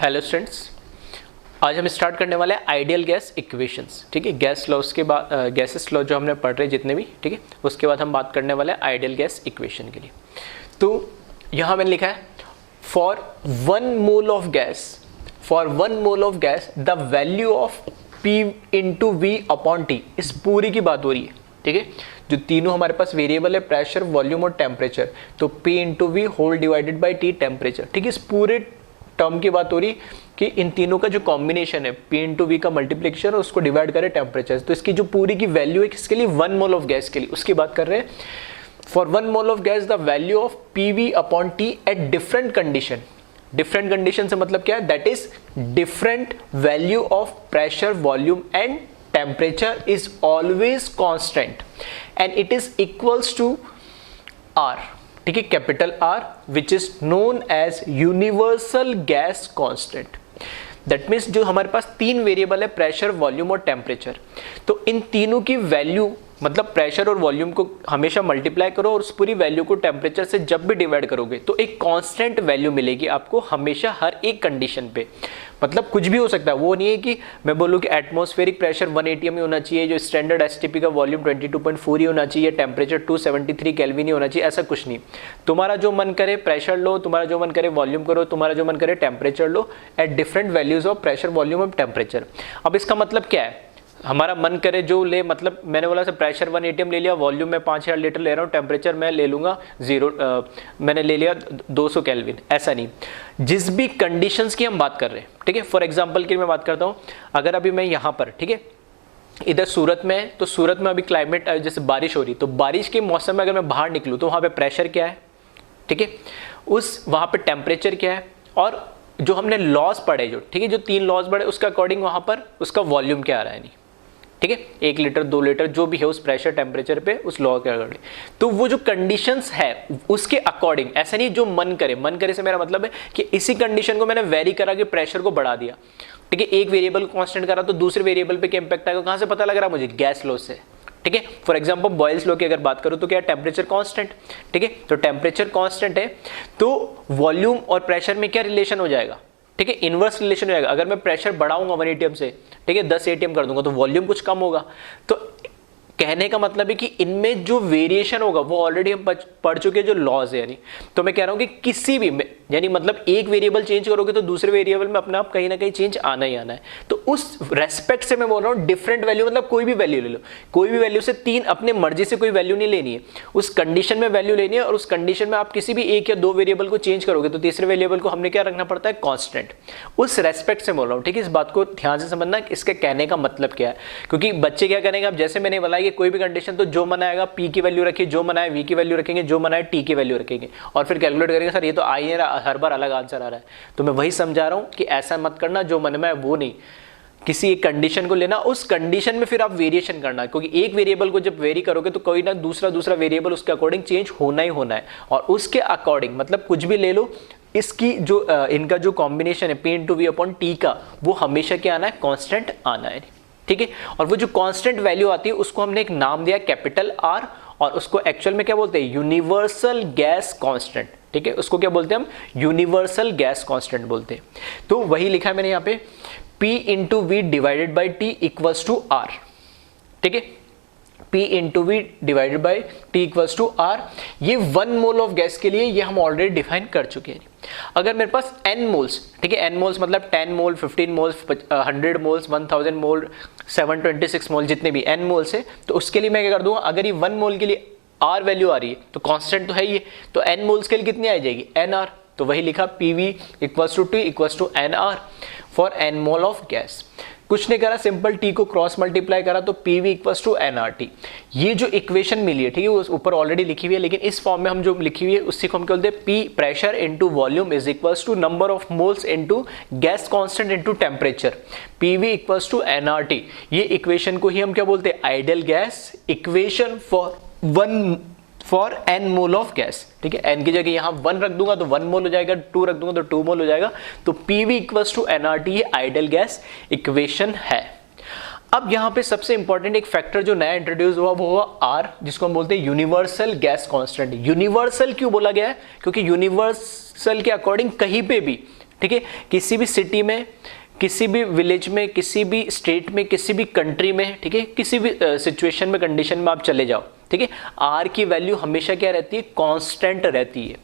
Hello students, आज हम start करने वाले हैं आइडियल गैस इक्वेशंस। ठीक है, गैस लॉस के बाद गैसेस लॉ जो हमने पढ़ रहे जितने भी, ठीक है, उसके बाद हम बात करने वाले हैं आइडियल गैस इक्वेशन के लिए। तो यहाँ मैंने लिखा है for one mole of gas the value of P into V upon T. इस पूरी की बात हो रही है, ठीक है, जो तीनों हमारे पास वेरिएबल है, प्रेशर, वॉल्यूम और टेम्परेचर, तो P into V whole divided by T temperature. ठीक है, इस पूरे टर्म की बात हो रही कि इन तीनों का जो कॉम्बिनेशन है P इंटू वी का मल्टीप्लिकेशन और उसको डिवाइड करें टेम्परेचर, तो इसकी जो पूरी की वैल्यू है किसके लिए, वन मोल ऑफ गैस के लिए, उसकी बात कर रहे हैं। For one mole of gas the value of P V upon T at different condition. Different condition से मतलब क्या है, that is different value of pressure, volume and temperature is always constant and it is equals to R. ठीक है, capital R which is known as universal gas constant. That means जो हमारे पास तीन variable है, प्रेशर, वॉल्यूम और temperature, तो इन तीनों की वैल्यू मतलब प्रेशर और वॉल्यूम को हमेशा मल्टीप्लाई करो और उस पूरी वैल्यू को टेम्परेचर से जब भी डिवाइड करोगे तो एक कांस्टेंट वैल्यू मिलेगी आपको हमेशा हर एक कंडीशन पे। मतलब कुछ भी हो सकता है, वो नहीं है कि मैं बोलूँ कि एटमॉस्फेरिक प्रेशर 1 atm ही होना चाहिए, जो स्टैंडर्ड एसटीपी का वॉल्यूम 22.4 ही होना चाहिए, टेम्परेचर 273 केल्विन ही होना चाहिए, ऐसा कुछ नहीं। तुम्हारा जो मन करे प्रेशर लो, तुम्हारा जो मन करे वॉल्यूम करो, तुम्हारा जो मन करे temperature low at different values of pressure, volume और टेम्परेचर। अब इसका मतलब क्या है, हमारा मन करे जो ले, मतलब मैंने बोला से प्रेशर 1 atm ले लिया, वॉल्यूम में 5000 लीटर ले रहा हूँ, टेम्परेचर मैं ले लूँगा मैंने ले लिया 200 केल्विन, ऐसा नहीं। जिस भी कंडीशंस की हम बात कर रहे हैं, ठीक है, फॉर एग्जांपल की मैं बात करता हूँ, अगर अभी मैं यहाँ पर, ठीक है, इधर सूरत में है, तो सूरत में अभी क्लाइमेट जैसे बारिश हो रही, तो बारिश के मौसम में अगर मैं बाहर निकलूँ तो वहाँ पे प्रेशर क्या है, ठीक है, उस वहाँ पे टेम्परेचर क्या है, और जो हमने लॉज पढ़े जो, ठीक है, जो 3 लॉज पढ़े उसके अकॉर्डिंग वहाँ पर उसका वॉल्यूम क्या आ रहा है, नहीं, ठीक है, 1 लीटर 2 लीटर जो भी है उस प्रेशर टेम्परेचर पे उस लॉ के अकॉर्डिंग, तो वो जो कंडीशंस है उसके अकॉर्डिंग, ऐसा नहीं जो मन करे से मेरा मतलब है कि इसी कंडीशन को मैंने वेरी करा कि प्रेशर को बढ़ा दिया, ठीक है, एक वेरिएबल को कांस्टेंट करा तो दूसरे वेरिएबल पे क्या इंपैक्ट आएगा, कहाँ से पता लग रहा है मुझे, गैस लॉ से। ठीक है, फॉर एग्जांपल बॉयल्स लॉ की अगर बात करूं तो क्या टेम्परेचर कांस्टेंट, ठीक है, तो टेम्परेचर कांस्टेंट है तो वॉल्यूम और प्रेशर में क्या रिलेशन हो जाएगा, ठीक है, इनवर्स रिलेशन हो जाएगा। अगर मैं प्रेशर बढ़ाऊंगा 1 atm से, ठीक है, 10 atm कर दूंगा तो वॉल्यूम कुछ कम होगा। तो कहने का मतलब है कि इनमें जो वेरिएशन होगा वो ऑलरेडी हम पढ़ चुके हैं, जो लॉज है, यानी तो मैं कह रहा हूं कि किसी भी यानी मतलब एक वेरिएबल चेंज करोगे तो दूसरे वेरिएबल में अपने आप कहीं ना कहीं चेंज आना ही आना है। तो उस रेस्पेक्ट से मैं बोल रहा हूँ डिफरेंट वैल्यू, मतलब कोई भी वैल्यू ले लो, कोई भी वैल्यू से 3 अपने मर्जी से कोई वैल्यू नहीं लेनी है, उस कंडीशन में वैल्यू लेनी है, और उस कंडीशन में आप किसी भी 1 या 2 वेरिएबल को चेंज करोगे तो तीसरे वेरिएबल को हमने क्या रखना पड़ता है, कॉन्स्टेंट। उस रेस्पेक्ट से बोल रहा हूँ, ठीक है, इस बात को ध्यान से समझना इसके कहने का मतलब क्या है, क्योंकि बच्चे क्या करेंगे, अब जैसे मैंने बोला कि कोई भी कंडीशन तो जो मन आएगा P की वैल्यू रखिए, जो मन आए V की वैल्यू रखेंगे, जो मन आए T की वैल्यू रखेंगे और फिर कैलकुलेट करेंगे, सर ये तो आई है, हर बार अलग आंसर आ रहा है। तो मैं वही समझा रहा हूं कि ऐसा मत करना, जो मन में है वो नहीं, किसी एक कंडीशन को लेना, उस कंडीशन में फिर आप वेरिएशन करना, क्योंकि एक वेरिएबल को जब वेरी करोगे तो कोई ना दूसरा वेरिएबल उसके अकॉर्डिंग चेंज होना ही होना है, और उसके अकॉर्डिंग मतलब कुछ भी ले लो, इसकी जो इनका जो कॉम्बिनेशन है P into V upon T का, वो हमेशा क्या आना है, कॉन्स्टेंट आना है, ठीक है। और वो जो कांस्टेंट वैल्यू आती है उसको हमने एक नाम दिया कैपिटल आर, और उसको एक्चुअल में क्या बोलते हैं, यूनिवर्सल गैस कांस्टेंट, ठीक है, उसको क्या बोलते हैं हम, यूनिवर्सल गैस कांस्टेंट बोलते हैं। तो वही लिखा है मैंने यहाँ पे, P into V divided by T equals to R, ठीक है, P into V divided by T equals to R. ये 1 मोल ऑफ गैस के लिए ये हम ऑलरेडी डिफाइन कर चुके हैं। अगर मेरे पास n मोल्स, ठीक है, n मोल्स मतलब 10 मोल, 15 मोल्स, 100 मोल्स, 1000 मोल, 726 मोल, जितने भी n मोल्स है, तो उसके लिए मैं क्या कर दूंगा, अगर ये 1 मोल के लिए r वैल्यू आ रही है तो कांस्टेंट तो है ये, तो n मोल्स के लिए कितनी आ जाएगी, nr, तो वही लिखा PV equals to T equals to nr for n mole of gas. कुछ नहीं करा, सिंपल T को क्रॉस मल्टीप्लाई करा तो PV इक्वल्स टू nRT। ये जो इक्वेशन मिली है, ठीक है, वो ऊपर ऑलरेडी लिखी हुई है, लेकिन इस फॉर्म में हम जो लिखी हुई है उसी को हम क्या बोलते हैं, P pressure into volume is equals to number of moles into gas constant into temperature, PV equals to nRT। ये इक्वेशन को ही हम क्या बोलते हैं, ideal gas equation for n mole of gas, ठीक है, n की जगह यहाँ 1 रख दूंगा तो 1 मोल हो जाएगा, 2 रख दूंगा तो 2 मोल हो जाएगा, तो PV इक्वल्स टू nRT ये आइडियल गैस इक्वेशन है। अब यहाँ पे सबसे इंपॉर्टेंट एक फैक्टर जो नया इंट्रोड्यूस हुआ वो हुआ R, जिसको हम बोलते हैं यूनिवर्सल गैस कांस्टेंट। यूनिवर्सल क्यों बोला गया है, क्योंकि यूनिवर्सल के अकॉर्डिंग कहीं पे भी ठीक है, किसी भी सिटी में, किसी भी विलेज में, किसी भी स्टेट में, किसी भी कंट्री में, ठीक है, किसी भी सिचुएशन में, कंडीशन में आप चले जाओ, ठीक है, आर की वैल्यू हमेशा क्या रहती है, कांस्टेंट रहती है।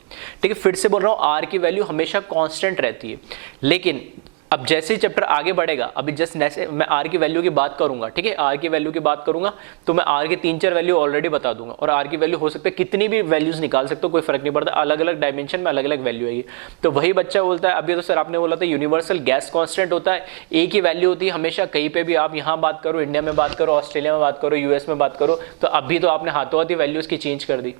ठीक है, फिर से बोल रहा हूं, आर की वैल्यू हमेशा कांस्टेंट रहती है। लेकिन अब जैसे ही चैप्टर आगे बढ़ेगा, अभी जस्ट जैसे मैं आर की वैल्यू की बात करूंगा, ठीक है, आर की वैल्यू की बात करूंगा तो मैं आर के 3-4 वैल्यू ऑलरेडी बता दूंगा, और आर की वैल्यू हो सकता है कितनी भी वैल्यूज निकाल सकते हो, कोई फर्क नहीं पड़ता, अलग अलग डायमेंशन में अलग अलग वैल्यू आएगी। तो वही बच्चा बोलता है, अभी तो सर आपने बोला था यूनिवर्सल गैस कांस्टेंट होता है, एक ही वैल्यू होती है हमेशा, कहीं पे भी आप यहाँ बात करो, इंडिया में बात करो, ऑस्ट्रेलिया में बात करो, यूएस में बात करो, तो अभी तो आपने हाथों हाथ ही वैल्यू इसकी चेंज कर दी।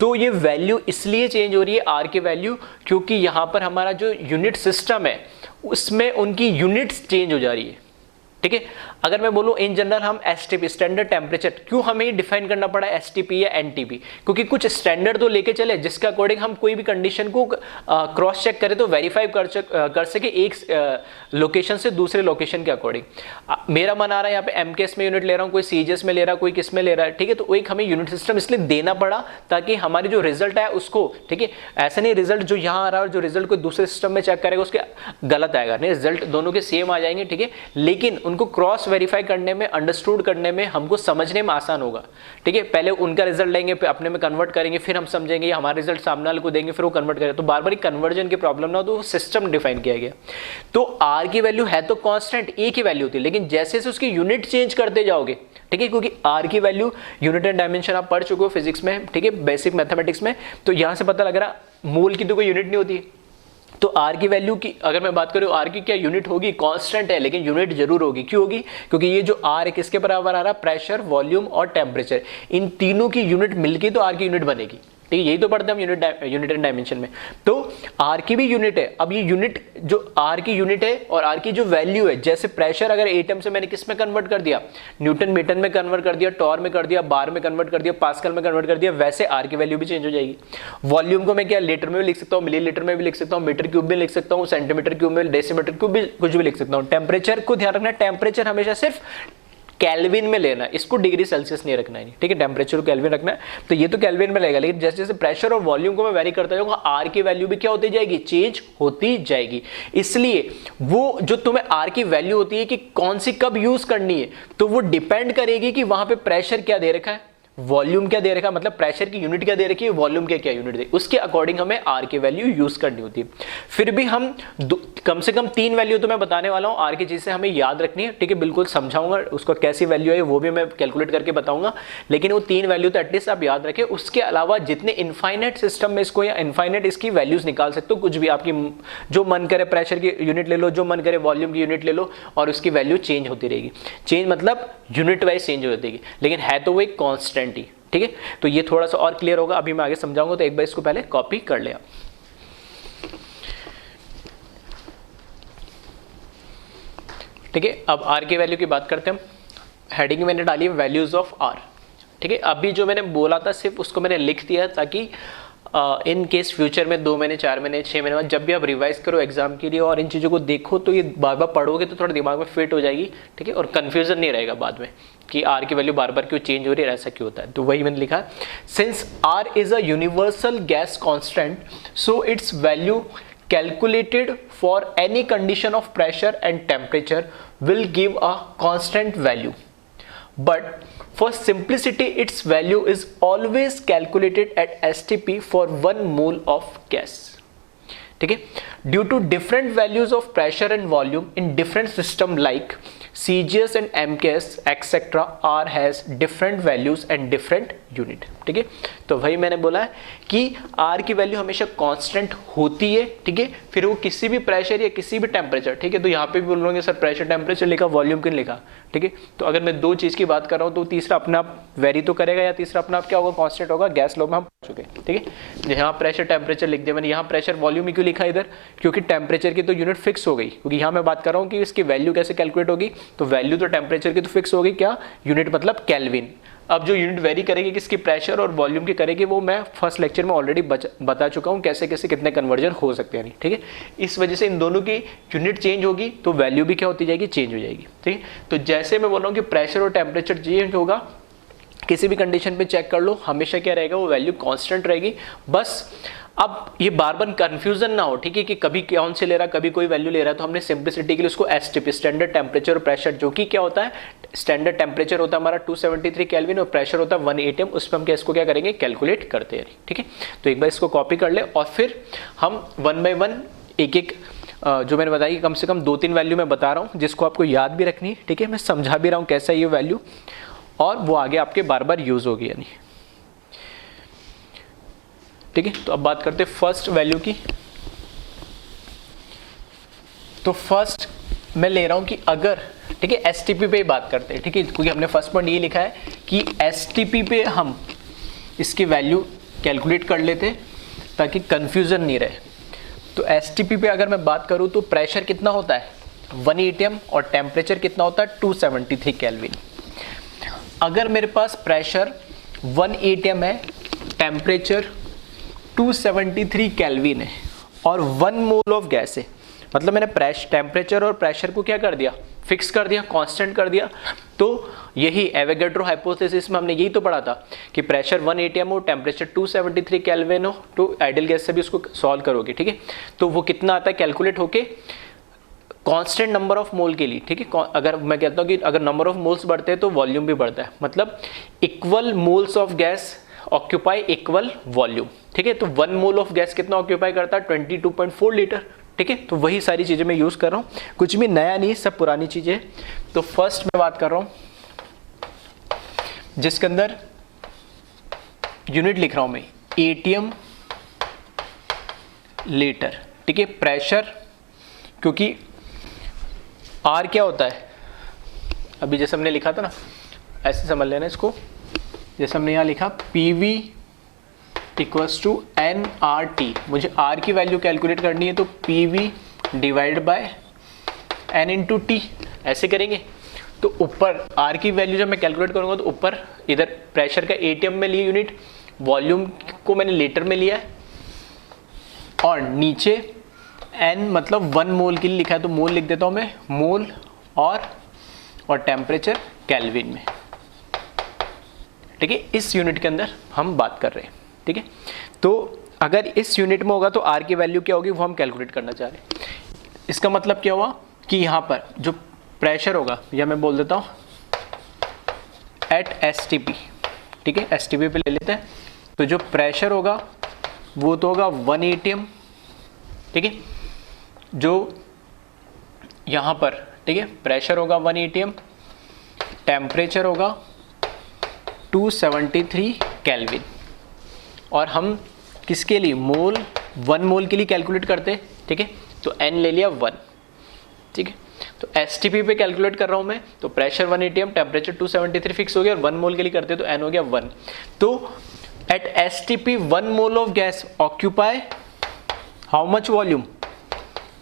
तो ये वैल्यू इसलिए चेंज हो रही है आर की वैल्यू, क्योंकि यहाँ पर हमारा जो यूनिट सिस्टम है उसमें उनकी यूनिट्स चेंज हो जा रही है। ठीक है, अगर मैं बोलूं इन जनरल हम एसटीपी स्टैंडर्ड टेम्परेचर, क्यों हमें डिफाइन करना पड़ा एसटीपी या एनटीपी, क्योंकि कुछ स्टैंडर्ड तो लेके चले जिसके अकॉर्डिंग हम कोई भी कंडीशन को क्रॉस चेक करें तो वेरीफाई कर सके एक लोकेशन से दूसरे लोकेशन के अकॉर्डिंग। मेरा मन आ रहा है यहाँ पे एमकेएस में यूनिट ले रहा हूँ, कोई सीजीएस में ले रहा है, कोई किस में ले रहा है, ठीक है, तो एक हमें यूनिट सिस्टम इसलिए देना पड़ा ताकि हमारी जो रिजल्ट है उसको, ठीक है, ऐसा नहीं रिजल्ट जो यहाँ आ रहा है और जो रिजल्ट कोई दूसरे सिस्टम में चेक करेगा उसके गलत आएगा, नहीं, रिजल्ट दोनों के सेम आ जाएंगे, ठीक है, लेकिन उनको क्रॉस वेरीफाई करने में, अंडरस्टूड करने में, हमको समझने में आसान होगा। ठीक है, पहले उनका रिजल्ट लेंगे, फिर अपने में कन्वर्ट करेंगे, फिर हम समझेंगे, हमारा रिजल्ट सामने वाले को देंगे, फिर वो कन्वर्ट करेगा, तो बार बार कन्वर्जन की प्रॉब्लम ना हो, तो सिस्टम डिफाइन किया गया। तो आर की वैल्यू है तो कांस्टेंट एक ही वैल्यू होती है, लेकिन जैसे जैसे उसकी यूनिट चेंज करते जाओगे, ठीक है, क्योंकि आर की वैल्यू यूनिट एंड डायमेंशन आप पढ़ चुके हो फिजिक्स में, ठीक है, बेसिक मैथमेटिक्स में, तो यहां से पता लग रहा मोल की तो कोई यूनिट नहीं होती। तो आर की वैल्यू की अगर मैं बात करूं, आर की क्या यूनिट होगी, कांस्टेंट है, लेकिन यूनिट जरूर होगी। क्यों होगी? क्योंकि ये जो आर है किसके बराबर आ रहा है, प्रेशर, वॉल्यूम और टेम्परेचर, इन तीनों की यूनिट मिलकर तो आर की यूनिट बनेगी। ठीक है, यही तो पढ़ते हैं हम यूनिट एंड डायमेंशन में। तो आर की भी यूनिट है। अब ये यूनिट जो आर की यूनिट है और आर की जो वैल्यू है, जैसे प्रेशर अगर एटम से मैंने किस में कन्वर्ट कर दिया, न्यूटन मीटर में कन्वर्ट कर दिया, टॉर में कर दिया, बार में कन्वर्ट कर दिया, पास्कल में कन्वर्ट कर दिया, वैसे आर की वैल्यू भी चेंज हो जाएगी। वॉल्यूम को मैं क्या लीटर में भी लिख सकता हूँ, मिली लीटर में भी लिख सकता हूँ, मीटर क्यूब में लिख सकता हूँ, सेंटीमीटर क्यूब में, डेसीमीटर क्यूब भी, कुछ भी लिख सकता हूँ। टेम्परेचर को ध्यान रखना, टेम्परेचर हमेशा सिर्फ केल्विन में लेना है, इसको डिग्री सेल्सियस नहीं रखना है, ठीक है, टेम्परेचर को केल्विन रखना है, तो ये तो केल्विन में लगेगा। लेकिन जैसे जैसे प्रेशर और वॉल्यूम को मैं वेरी करता जाऊंगा, आर की वैल्यू भी क्या होती जाएगी, चेंज होती जाएगी। इसलिए वो जो तुम्हें आर की वैल्यू होती है कि कौन सी कब यूज करनी है, तो वो डिपेंड करेगी कि वहां पे प्रेशर क्या दे रखा है, वॉल्यूम क्या दे रखा है, मतलब प्रेशर की यूनिट क्या दे रखी है, वॉल्यूम क्या यूनिट दे, उसके अकॉर्डिंग हमें आर की वैल्यू यूज करनी होती है। फिर भी हम कम से कम 3 वैल्यू तो मैं बताने वाला हूं आर की, जिससे हमें याद रखनी है, ठीक है, बिल्कुल समझाऊंगा उसको कैसी वैल्यू है वो भी मैं कैलकुलेट करके बताऊंगा, लेकिन वो 3 वैल्यू तो एटलीस्ट आप याद रखें। उसके अलावा जितने इनफाइनाइट सिस्टम में इसको या इनफाइनाइट इसकी वैल्यूज निकाल सकते हो, कुछ भी आपकी जो मन करे प्रेशर की यूनिट ले लो, जो मन करे वॉल्यूम की यूनिट ले लो, और उसकी वैल्यू चेंज होती रहेगी। चेंज मतलब यूनिट वाइज चेंज होती रहेगी, लेकिन है तो वो एक कॉन्स्टेंट ही। ठीक है, तो ये थोड़ा सा और क्लियर होगा, अभी मैं आगे समझाऊंगा, तो एक बार इसको पहले कॉपी कर ले आप। ठीक है, अब आर की वैल्यू की बात करते हैं हम। हेडिंग मैंने डाली है वैल्यूज ऑफ आर। ठीक है, अभी जो मैंने बोला था सिर्फ उसको मैंने लिख दिया ताकि इन केस फ्यूचर में 2 महीने 4 महीने 6 महीने बाद जब भी आप रिवाइज करो एग्जाम के लिए और इन चीज़ों को देखो, तो ये बार बार पढ़ोगे तो थोड़ा दिमाग में फिट हो जाएगी। ठीक है, और कन्फ्यूजन नहीं रहेगा बाद में कि आर की वैल्यू बार बार क्यों चेंज हो रही है, ऐसा क्यों होता है। तो वही मैंने लिखा, since R is a universal gas constant, so its value calculated for any condition of pressure and temperature will give a constant value, but for simplicity its value is always calculated at STP for 1 mole of gas. ठीक है, due to different values of pressure and volume in different system like CGS and MKS etc. R has different values and different unit. ठीक है, तो वही मैंने बोला है कि R की वैल्यू हमेशा कांस्टेंट होती है। ठीक है, फिर वो किसी भी प्रेशर या किसी भी टेम्परेचर, ठीक है, तो यहाँ पे भी बोल रहे सर प्रेशर टेम्परेचर लिखा, वॉल्यूम क्यों लिखा। ठीक है, तो अगर मैं 2 चीज की बात कर रहा हूँ तो तीसरा अपने आप वेरी तो करेगा या तीसरा अपने आप क्या होगा, कांस्टेंट होगा। गैस लॉ में हम पढ़ चुके हैं। ठीक है, यहाँ प्रेशर टेम्परेचर लिख दिया मैंने, यहाँ प्रेशर वॉल्यूम क्यों लिखा इधर, क्योंकि टेम्परेचर की तो यूनिट फिक्स हो गई, क्योंकि यहाँ मैं बात कर रहा हूँ कि इसकी वैल्यू कैसे कैलकुलेट होगी, तो वैल्यू तो टेम्परेचर की तो फिक्स होगी, क्या यूनिट मतलब केल्विन। अब जो यूनिट वेरी करेगी किसकी, प्रेशर और वॉल्यूम की करेगी, वो मैं फर्स्ट लेक्चर में ऑलरेडी बता चुका हूँ कैसे कैसे कितने कन्वर्जन हो सकते हैं। ठीक है, इस वजह से इन दोनों की यूनिट चेंज होगी तो वैल्यू भी क्या होती जाएगी, चेंज हो जाएगी। ठीक है, तो जैसे मैं बोल रहा हूँ कि प्रेशर और टेम्परेचर चेंज होगा, किसी भी कंडीशन पे चेक कर लो, हमेशा क्या रहेगा, वो वैल्यू कांस्टेंट रहेगी। बस अब ये बार बार कंफ्यूजन ना हो, ठीक है, कि कभी कौन से ले रहा कभी कोई वैल्यू ले रहा है, तो हमने सिंप्लिसिटी के लिए उसको एसटीपी, स्टैंडर्ड टेम्परेचर और प्रेशर, जो कि क्या होता है, स्टैंडर्ड टेम्परेचर होता है हमारा 273 केल्विन और प्रेशर होता है 1 atm, उस पर हम इसको क्या करेंगे, कैलकुलेट करते हैं, ठीक है। तो एक बार इसको कॉपी कर ले और फिर हम 1 by 1 एक एक जो मैंने बताया कि कम से कम 2-3 वैल्यू मैं बता रहा हूँ जिसको आपको याद भी रखनी है, ठीक है। मैं समझा भी रहा हूँ कैसा ये वैल्यू, और वो आगे आपके बार बार यूज होगी यानी, ठीक है। तो अब बात करते हैं फर्स्ट वैल्यू की। तो फर्स्ट मैं ले रहा हूं कि अगर, ठीक है, एसटीपी पे ही बात करते हैं, ठीक है, क्योंकि हमने फर्स्ट पॉइंट ये लिखा है कि एसटीपी पे हम इसकी वैल्यू कैलकुलेट कर लेते ताकि कंफ्यूजन नहीं रहे। तो एसटीपी पे अगर मैं बात करूं तो प्रेशर कितना होता है 1 atm और टेम्परेचर कितना होता है 273 केल्विन। अगर मेरे पास प्रेशर 1 atm है, टेम्परेचर 273 केल्विन है और 1 मोल ऑफ गैस है, मतलब मैंने टेम्परेचर और प्रेशर को क्या कर दिया, फिक्स कर दिया, कांस्टेंट कर दिया। तो यही एवोगैड्रो हाइपोथेसिस में हमने यही तो पढ़ा था कि प्रेशर 1 atm हो, टेम्परेचर 273 केल्विन हो, तो आइडियल गैस से भी उसको सॉल्व करोगे, ठीक है। तो वो कितना आता है कैलकुलेट होके कांस्टेंट नंबर ऑफ मोल के लिए, ठीक है। अगर मैं कहता हूँ कि अगर नंबर ऑफ मोल्स बढ़ते हैं तो वॉल्यूम भी बढ़ता है, मतलब equal moles of gas occupy equal volume, ठीक है। तो 1 मोल ऑफ गैस कितना ऑक्यूपाई करता है 22.4 लीटर, ठीक है। तो वही सारी चीजें मैं यूज कर रहा हूँ, कुछ भी नया नहीं, सब पुरानी चीजें। तो फर्स्ट मैं बात कर रहा हूँ जिसके अंदर यूनिट लिख रहा हूं मैं एटीएम लीटर, ठीक है। प्रेशर, क्योंकि आर क्या होता है, अभी जैसे हमने लिखा था ना, ऐसे समझ लेना इसको, जैसे हमने यहाँ लिखा PV इक्वल्स टू NRT, मुझे R की वैल्यू कैलकुलेट करनी है तो PV divide by N into T, ऐसे करेंगे। तो ऊपर R की वैल्यू जब मैं कैलकुलेट करूंगा तो ऊपर इधर प्रेशर का ATM में लिए यूनिट, वॉल्यूम को मैंने लीटर में लिया है, और नीचे N मतलब 1 मोल के लिए लिखा है तो मोल लिख देता हूं मैं, मोल, और टेम्परेचर केल्विन में, ठीक है। इस यूनिट के अंदर हम बात कर रहे हैं, ठीक है। तो अगर इस यूनिट में होगा तो R की वैल्यू क्या होगी वो हम कैलकुलेट करना चाह रहे हैं। इसका मतलब क्या हुआ कि यहाँ पर जो प्रेशर होगा, या मैं बोल देता हूँ एट STP, ठीक है, STP पे ले लेते हैं। तो जो प्रेशर होगा वो तो होगा 1 atm, ठीक है, जो यहाँ पर, ठीक है, प्रेशर होगा 1 atm, टेम्परेचर होगा 273 केल्विन, और हम किसके लिए, मोल, 1 मोल के लिए कैलकुलेट करते हैं, ठीक है। तो N ले लिया 1, ठीक है। तो STP पे कैलकुलेट कर रहा हूं मैं, तो प्रेशर 1 atm, टेम्परेचर 273 फिक्स हो गया, और 1 मोल के लिए करते हैं तो N हो गया 1। तो at STP 1 mole of gas occupy how much volume,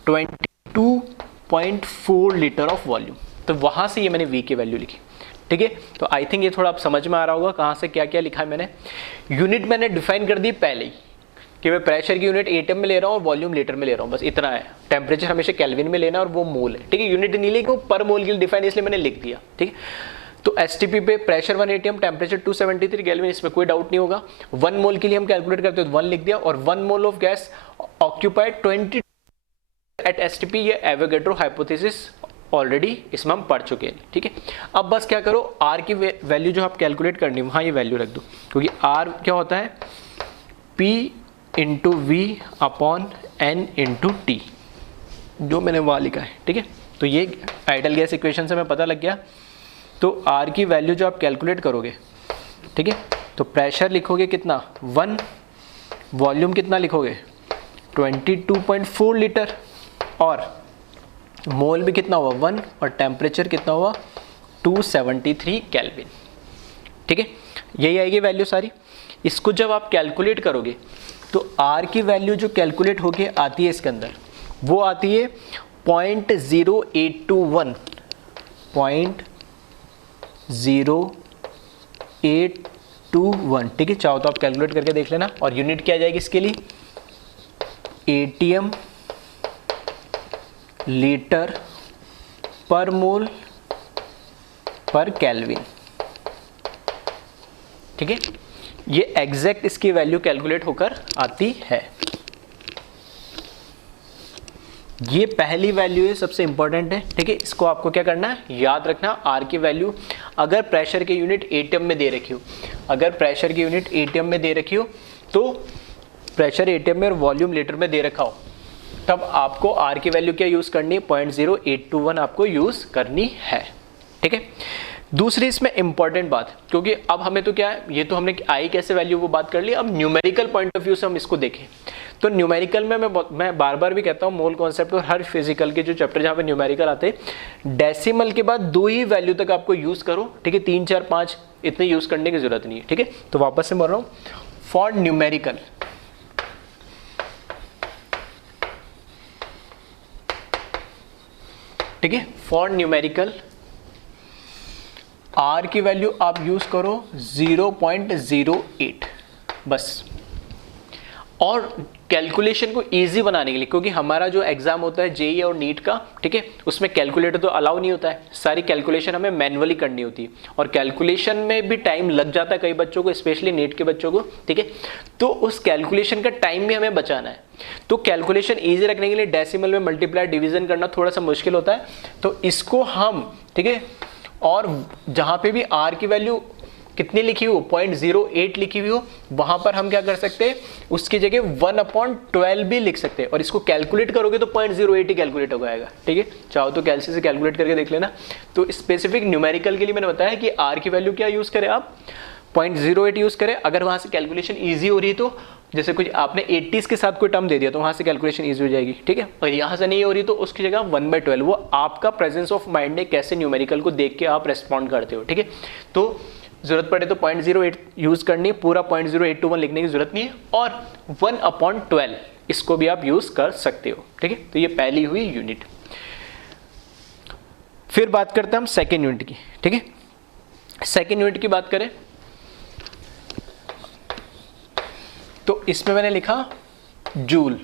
22.4 litre of volume. तो वहां से ये मैंने V की वैल्यू लिखी, ठीक है। तो आई थिंक ये थोड़ा आप समझ में आ रहा होगा कहाँ से क्या क्या लिखा है मैंने। यूनिट मैंने डिफाइन कर दी पहले ही कि मैं प्रेशर की यूनिट एटम में ले रहा हूँ और वॉल्यूम लीटर में ले रहा हूँ, बस इतना है। टेम्परेचर हमेशा केल्विन में लेना और वो मोल है, ठीक है। यूनिट नहीं लेकिन पर मोल के लिए डिफाइन, इसलिए मैंने लिख दिया, ठीक है। तो STP पे प्रेशर 1 atm, टेम्परेचर 273 केल्विन, इसमें कोई डाउट नहीं होगा। 1 मोल के लिए हम कैलकुलेट करते हैं तो 1 लिख दिया, और 1 mole of gas occupied 20 at STP, ये एवोगैड्रो हाइपोथेसिस ऑलरेडी इसमें हम पढ़ चुके हैं, ठीक है। अब बस क्या करो, R की वैल्यू जो आप कैलकुलेट करनी है वहाँ ये वैल्यू रख दो, क्योंकि R क्या होता है P into V upon N into T, जो मैंने वहाँ लिखा है, ठीक है। तो ये आइडियल गैस इक्वेशन से हमें पता लग गया। तो R की वैल्यू जो आप कैलकुलेट करोगे, ठीक है, तो प्रेशर लिखोगे कितना 1, वॉल्यूम कितना लिखोगे 22.4 लीटर, और मोल भी कितना हुआ 1, और टेम्परेचर कितना हुआ 273 केल्विन, ठीक है। यही आएगी वैल्यू सारी। इसको जब आप कैलकुलेट करोगे तो R की वैल्यू जो कैलकुलेट होके आती है इसके अंदर, वो आती है 0.0821, 0.0821, ठीक है। चाहो तो आप कैलकुलेट करके देख लेना। और यूनिट क्या आ जाएगी इसके लिए, ATM लीटर पर मोल पर केल्विन, ठीक है। ये एग्जैक्ट इसकी वैल्यू कैलकुलेट होकर आती है। ये पहली वैल्यू है, सबसे इंपॉर्टेंट है, ठीक है। इसको आपको क्या करना है, याद रखना। आर की वैल्यू अगर प्रेशर की यूनिट एटीएम में दे रखी हो, अगर प्रेशर की यूनिट एटीएम में दे रखी हो, तो प्रेशर एटीएम में और वॉल्यूम लीटर में दे रखा हो, तब आपको आर की वैल्यू क्या यूज करनी है, 0.0821 आपको यूज करनी है, ठीक है। दूसरी इसमें इंपॉर्टेंट बात, क्योंकि अब हमें तो क्या है, ये तो हमने आई कैसे वैल्यू वो बात कर ली, अब न्यूमेरिकल पॉइंट ऑफ व्यू से हम इसको देखें तो न्यूमेरिकल में मैं बार बार भी कहता हूँ, मोल कॉन्सेप्ट और हर फिजिकल के जो चैप्टर जहाँ पे न्यूमेरिकल आते हैं, डेसिमल के बाद 2 ही वैल्यू तक आपको यूज करो, ठीक है। 3 4 5 इतने यूज करने की जरूरत नहीं है, ठीक है। तो वापस से बोल रहा हूँ, फॉर न्यूमेरिकल ठीक है, फॉर न्यूमेरिकल आर की वैल्यू आप यूज करो 0.08 बस। और कैलकुलेशन को इजी बनाने के लिए, क्योंकि हमारा जो एग्जाम होता है जेईई और नीट का, ठीक है, उसमें कैलकुलेटर तो अलाउ नहीं होता है, सारी कैलकुलेशन हमें मैन्युअली करनी होती है, और कैलकुलेशन में भी टाइम लग जाता है कई बच्चों को, स्पेशली नीट के बच्चों को, ठीक है। तो उस कैलकुलेशन का टाइम भी हमें बचाना है, तो कैलकुलेशन ईजी रखने के लिए डेसिमल में मल्टीप्लाई डिवीजन करना थोड़ा सा मुश्किल होता है, तो इसको हम, ठीक है, और जहां पे भी आर की वैल्यू कितनी लिखी हो, 0.08 लिखी हुई हो, वहां पर हम क्या कर सकते हैं, उसकी जगह 1/12 भी लिख सकते हैं, और इसको कैलकुलेट करोगे तो 0.08 ही कैलकुलेट हो जाएगा, ठीक है। चाहो तो कैलसी से कैलकुलेट करके देख लेना। तो स्पेसिफिक न्यूमेरिकल के लिए मैंने बताया कि आर की वैल्यू क्या यूज करें आप, 0.08 यूज करें। अगर वहां से कैलकुलेशन ईजी हो रही है, तो जैसे कुछ आपने 80s के साथ कोई टर्म दे दिया तो वहां से कैलकुलेशन इजी हो जाएगी, ठीक है। और यहाँ से नहीं हो रही तो उसकी जगह 1/12, वो आपका प्रेजेंस ऑफ माइंड है, कैसे न्यूमेरिकल को देख के आप रेस्पॉन्ड करते हो, ठीक है। तो जरूरत पड़े तो 0.08 यूज करनी है, पूरा 0.0821 लिखने की जरूरत नहीं है, और 1/12 इसको भी आप यूज कर सकते हो, ठीक है। तो ये पहली हुई यूनिट। फिर बात करते हैं हम सेकेंड यूनिट की, ठीक है। सेकेंड यूनिट की बात करें तो इसमें मैंने लिखा जूल,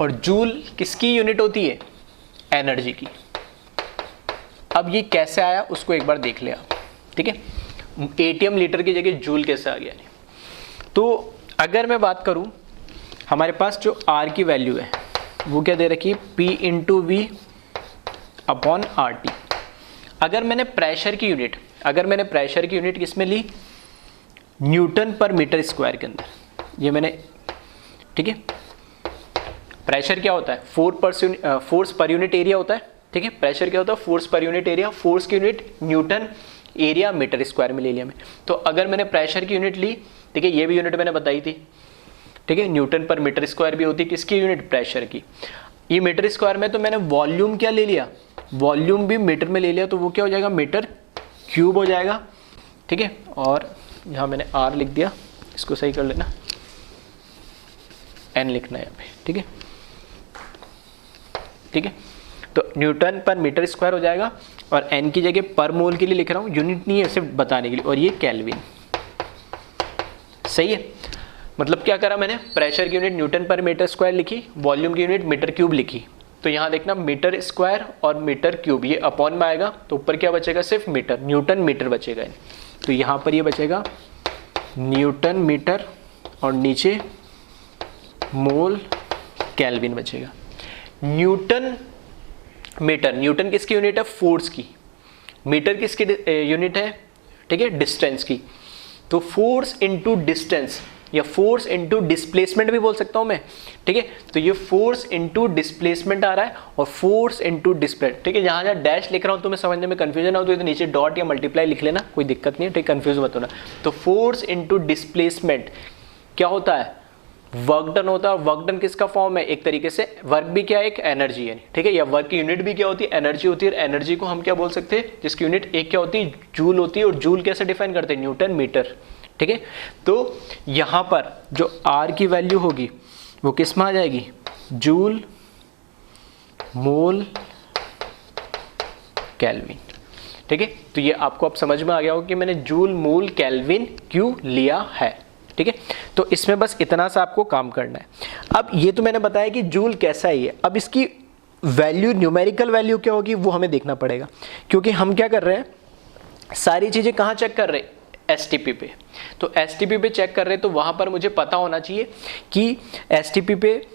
और जूल किसकी यूनिट होती है, एनर्जी की। अब ये कैसे आया उसको एक बार देख ले आप, ठीक है। एटीएम लीटर की जगह जूल कैसे आ गया। तो अगर मैं बात करूं, हमारे पास जो आर की वैल्यू है वो क्या दे रखी है, P/V/RT। अगर मैंने प्रेशर की यूनिट किसमें ली, न्यूटन पर मीटर स्क्वायर के अंदर, ये मैंने, ठीक है। प्रेशर क्या होता है, फोर्स पर यूनिट एरिया होता है, ठीक है। प्रेशर क्या होता है, फोर्स पर यूनिट एरिया, फोर्स की unit newton, area metre square में ले लिया मैं। तो अगर मैंने प्रेशर की यूनिट ली, ठीक है, ये भी यूनिट मैंने बताई थी, ठीक है, न्यूटन पर मीटर स्क्वायर भी होती है, किसकी यूनिट, प्रेशर की। ये मीटर स्क्वायर में, तो मैंने वॉल्यूम क्या ले लिया, वॉल्यूम भी मीटर में ले लिया, तो वो क्या हो जाएगा, मीटर क्यूब हो जाएगा, ठीक है। और यहाँ मैंने आर लिख दिया, इसको सही कर लेना, एन लिखना है यहाँ पे, ठीक है, ठीक है। तो न्यूटन पर मीटर स्क्वायर हो जाएगा, और एन की जगह पर मोल के लिए लिख रहा हूँ, यूनिट नहीं है, सिर्फ बताने के लिए, और ये केल्विन, सही है। मतलब क्या करा मैंने, प्रेशर की यूनिट न्यूटन पर मीटर स्क्वायर लिखी, वॉल्यूम की यूनिट मीटर क्यूब लिखी। तो यहाँ देखना मीटर स्क्वायर और मीटर क्यूब, ये अपॉन में आएगा, तो ऊपर क्या बचेगा, सिर्फ मीटर, न्यूटन मीटर बचेगा। तो यहाँ पर ये बचेगा न्यूटन मीटर, और नीचे मोल केल्विन बचेगा। न्यूटन मीटर, न्यूटन किसकी यूनिट है, फोर्स की, मीटर किसकी यूनिट है, ठीक है, डिस्टेंस की। तो फोर्स इनटू डिस्टेंस, या फोर्स इनटू डिस्प्लेसमेंट भी बोल सकता हूं मैं, ठीक है। तो ये फोर्स इनटू डिस्प्लेसमेंट आ रहा है, और फोर्स इनटू डिस्प्लेसमेंट, ठीक है। जहां जहां डैश लिख रहा हूं तुम्हें समझने में कंफ्यूजन हो तो इधर नीचे डॉट या मल्टीप्लाई लिख लेना, कोई दिक्कत नहीं है, ठीक, कंफ्यूज मत होना। तो फोर्स इनटू डिस्प्लेसमेंट क्या होता है, वर्क डन होता है। वर्क डन किसका फॉर्म है, एक तरीके से वर्क भी क्या है, एक एनर्जी है, ठीक है, या वर्क की यूनिट भी क्या होती है, एनर्जी होती है। एनर्जी को हम क्या बोल सकते हैं, जिसकी यूनिट एक क्या होती है, जूल होती है, और जूल कैसे डिफाइन करते हैं, न्यूटन मीटर, ठीक है। तो यहां पर जो आर की वैल्यू होगी वो किस में आ जाएगी, जूल मोल केल्विन, ठीक है। तो ये आपको अब समझ में आ गया होगा कि मैंने जूल मोल केल्विन क्यों लिया है, ठीक है। तो इसमें बस इतना सा आपको काम करना है। अब ये तो मैंने बताया कि जूल कैसा ही है, अब इसकी वैल्यू, न्यूमेरिकल वैल्यू क्या होगी वो हमें देखना पड़ेगा, क्योंकि हम क्या कर रहे हैं, सारी चीजें कहाँ चेक कर रहे हैं, STP पे। तो STP पे चेक कर रहे हैं तो वहाँ पर मुझे पता होना चाहिए कि STP पे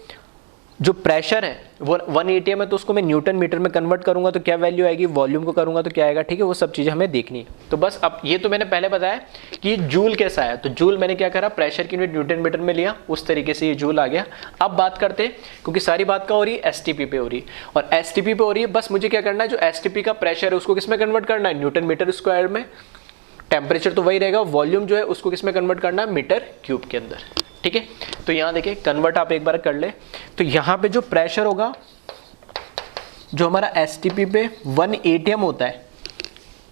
जो प्रेशर है वो 1 atm है, तो उसको मैं न्यूटन मीटर में कन्वर्ट करूंगा तो क्या वैल्यू आएगी, वॉल्यूम को करूंगा तो क्या आएगा, ठीक है, वो सब चीज़ें हमें देखनी है। तो बस अब ये तो मैंने पहले बताया कि जूल कैसा है, तो जूल मैंने क्या करा, प्रेशर की यूनिट न्यूटन मीटर में लिया, उस तरीके से ये जूल आ गया। अब बात करते हैं, क्योंकि सारी बात क्या हो रही है, STP पे हो रही है, और STP पे हो रही है, बस मुझे क्या करना है, जो STP का प्रेशर है उसको किस में कन्वर्ट करना है, न्यूटन मीटर स्क्वायर में, टेम्परेचर तो वही रहेगा, वॉल्यूम जो है उसको किस में कन्वर्ट करना है, मीटर क्यूब के अंदर, ठीक है। तो यहाँ देखिए कन्वर्ट आप एक बार कर ले, तो यहाँ पे जो प्रेशर होगा, जो हमारा STP पे 1 atm होता है,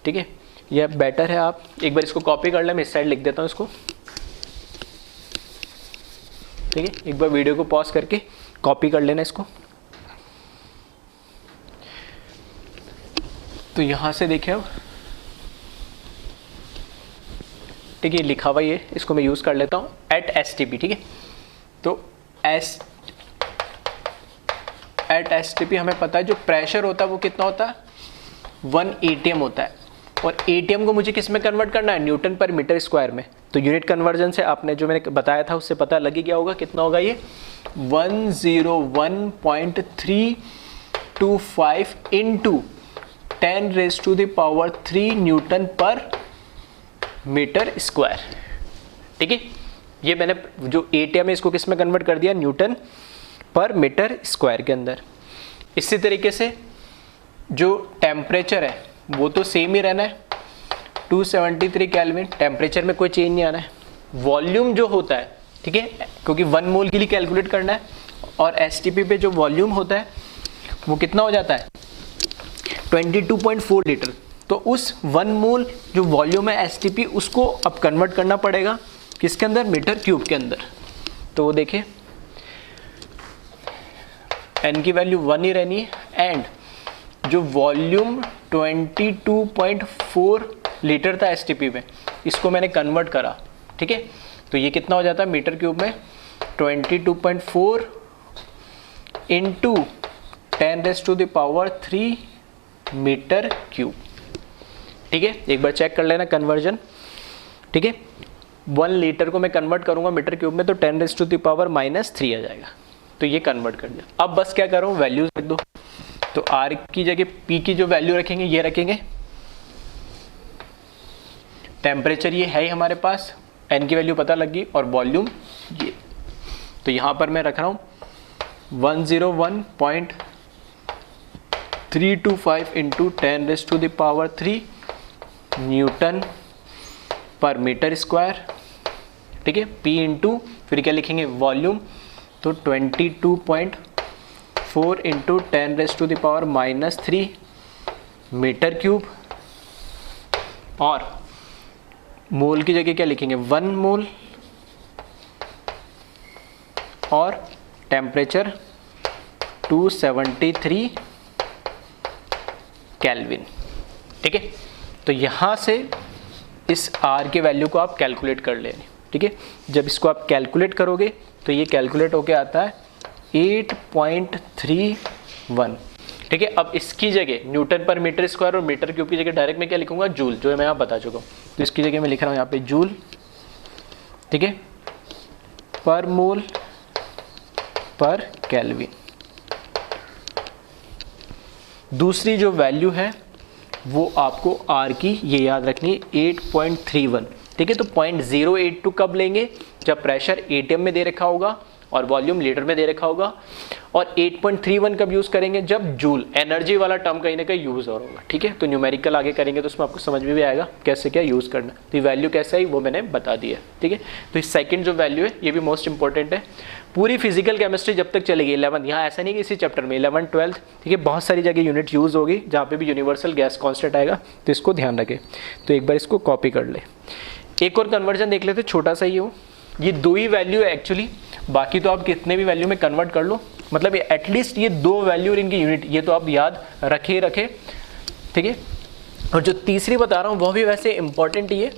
ठीक है, यह बेटर है आप एक बार इसको कॉपी कर ले, मैं इस साइड लिख देता हूँ इसको, ठीक है, एक बार वीडियो को पॉज करके कॉपी कर लेना इसको। तो यहाँ से देखिए अब, ठीक है, लिखा हुआ ये, इसको मैं यूज़ कर लेता हूँ एट STP, ठीक है। तो एट STP हमें पता है जो प्रेशर होता है वो कितना होता है, 1 atm होता है, और atm को मुझे किस में कन्वर्ट करना है, न्यूटन पर मीटर स्क्वायर में। तो यूनिट कन्वर्जन से आपने जो मैंने बताया था उससे पता लग ही गया होगा कितना होगा ये, 101.325 इंटू 10⁻³ न्यूटन पर मीटर स्क्वायर, ठीक है। ये मैंने जो atm है इसको किस में कन्वर्ट कर दिया, न्यूटन पर मीटर स्क्वायर के अंदर। इसी तरीके से जो टेम्परेचर है वो तो सेम ही रहना है, 273 केल्विन, टेम्परेचर में कोई चेंज नहीं आना है। वॉल्यूम जो होता है, ठीक है, क्योंकि 1 मोल के लिए कैलकुलेट करना है, और STP पे जो वॉल्यूम होता है वो कितना हो जाता है, 22.4 लीटर। तो उस 1 मोल जो वॉल्यूम है STP, उसको अब कन्वर्ट करना पड़ेगा किसके अंदर, मीटर क्यूब के अंदर। तो वो देखिए n की वैल्यू 1 ही रहनी है, एंड जो वॉल्यूम 22.4 लीटर था STP में, इसको मैंने कन्वर्ट करा, ठीक है। तो ये कितना हो जाता है मीटर क्यूब में, 22.4 इंटू 10⁻³ मीटर क्यूब, ठीक है। एक बार चेक कर लेना कन्वर्जन, ठीक है। 1 लीटर को मैं कन्वर्ट करूंगा मीटर क्यूब में तो 10⁻³ आ जाएगा। तो ये कन्वर्ट कर दिया। अब बस क्या कर रहा हूँ, वैल्यूज रख दो। तो R की जगह P की जो वैल्यू रखेंगे ये रखेंगे, टेम्परेचर ये है ही हमारे पास, N की वैल्यू पता लगी, और वॉल्यूम ये। तो यहाँ पर मैं रख रहा हूँ 101.325 इंटू 10⁻³ न्यूटन पर मीटर स्क्वायर, ठीक है। P इंटू फिर क्या लिखेंगे, वॉल्यूम, तो 22.4 इंटू 10⁻³ मीटर क्यूब, और मोल की जगह क्या लिखेंगे, 1 मोल, और टेम्परेचर 273 केल्विन, ठीक है। तो यहाँ से इस R के वैल्यू को आप कैलकुलेट कर लेंगे, ठीक है। जब इसको आप कैलकुलेट करोगे तो ये कैलकुलेट होके आता है 8.31, ठीक है। अब इसकी जगह न्यूटन पर मीटर स्क्वायर और मीटर क्यूब की जगह डायरेक्ट मैं क्या लिखूंगा, जूल, जो मैं यहाँ बता चुका हूँ। तो इसकी जगह मैं लिख रहा हूँ यहाँ पे जूल, ठीक है, पर मोल पर केल्विन। दूसरी जो वैल्यू है वो आपको R की ये याद रखनी है, 8.31, ठीक है। तो 0.082 कब लेंगे, जब प्रेशर atm में दे रखा होगा और वॉल्यूम लीटर में दे रखा होगा, और 8.31 कब यूज़ करेंगे, जब जूल, एनर्जी वाला टर्म कहीं ना कहीं यूज़ हो रहा होगा, ठीक है। तो न्यूमेरिकल आगे करेंगे तो उसमें आपको समझ में भी आएगा कैसे क्या यूज़ करना। तो ये वैल्यू कैसा है वो मैंने बता दिया, ठीक है। तो इस सेकंड जो वैल्यू है ये भी मोस्ट इंपॉर्टेंट है। पूरी फिजिकल केमिस्ट्री जब तक चलेगी 11th, यहाँ ऐसा नहीं कि इसी चैप्टर में 11th 12th, ठीक है, बहुत सारी जगह यूनिट यूज़ होगी जहाँ पे भी यूनिवर्सल गैस कांस्टेंट आएगा, तो इसको ध्यान रखें। तो एक बार इसको कॉपी कर ले। एक और कन्वर्जन देख लेते, छोटा सा ही हो, ये 2 ही वैल्यू है एक्चुअली, बाकी तो आप कितने भी वैल्यू में कन्वर्ट कर लो, मतलब एटलीस्ट ये 2 वैल्यू और इनकी यूनिट ये तो आप याद रखे, ठीक है। और जो तीसरी बता रहा हूँ वो भी वैसे इंपॉर्टेंट ही है।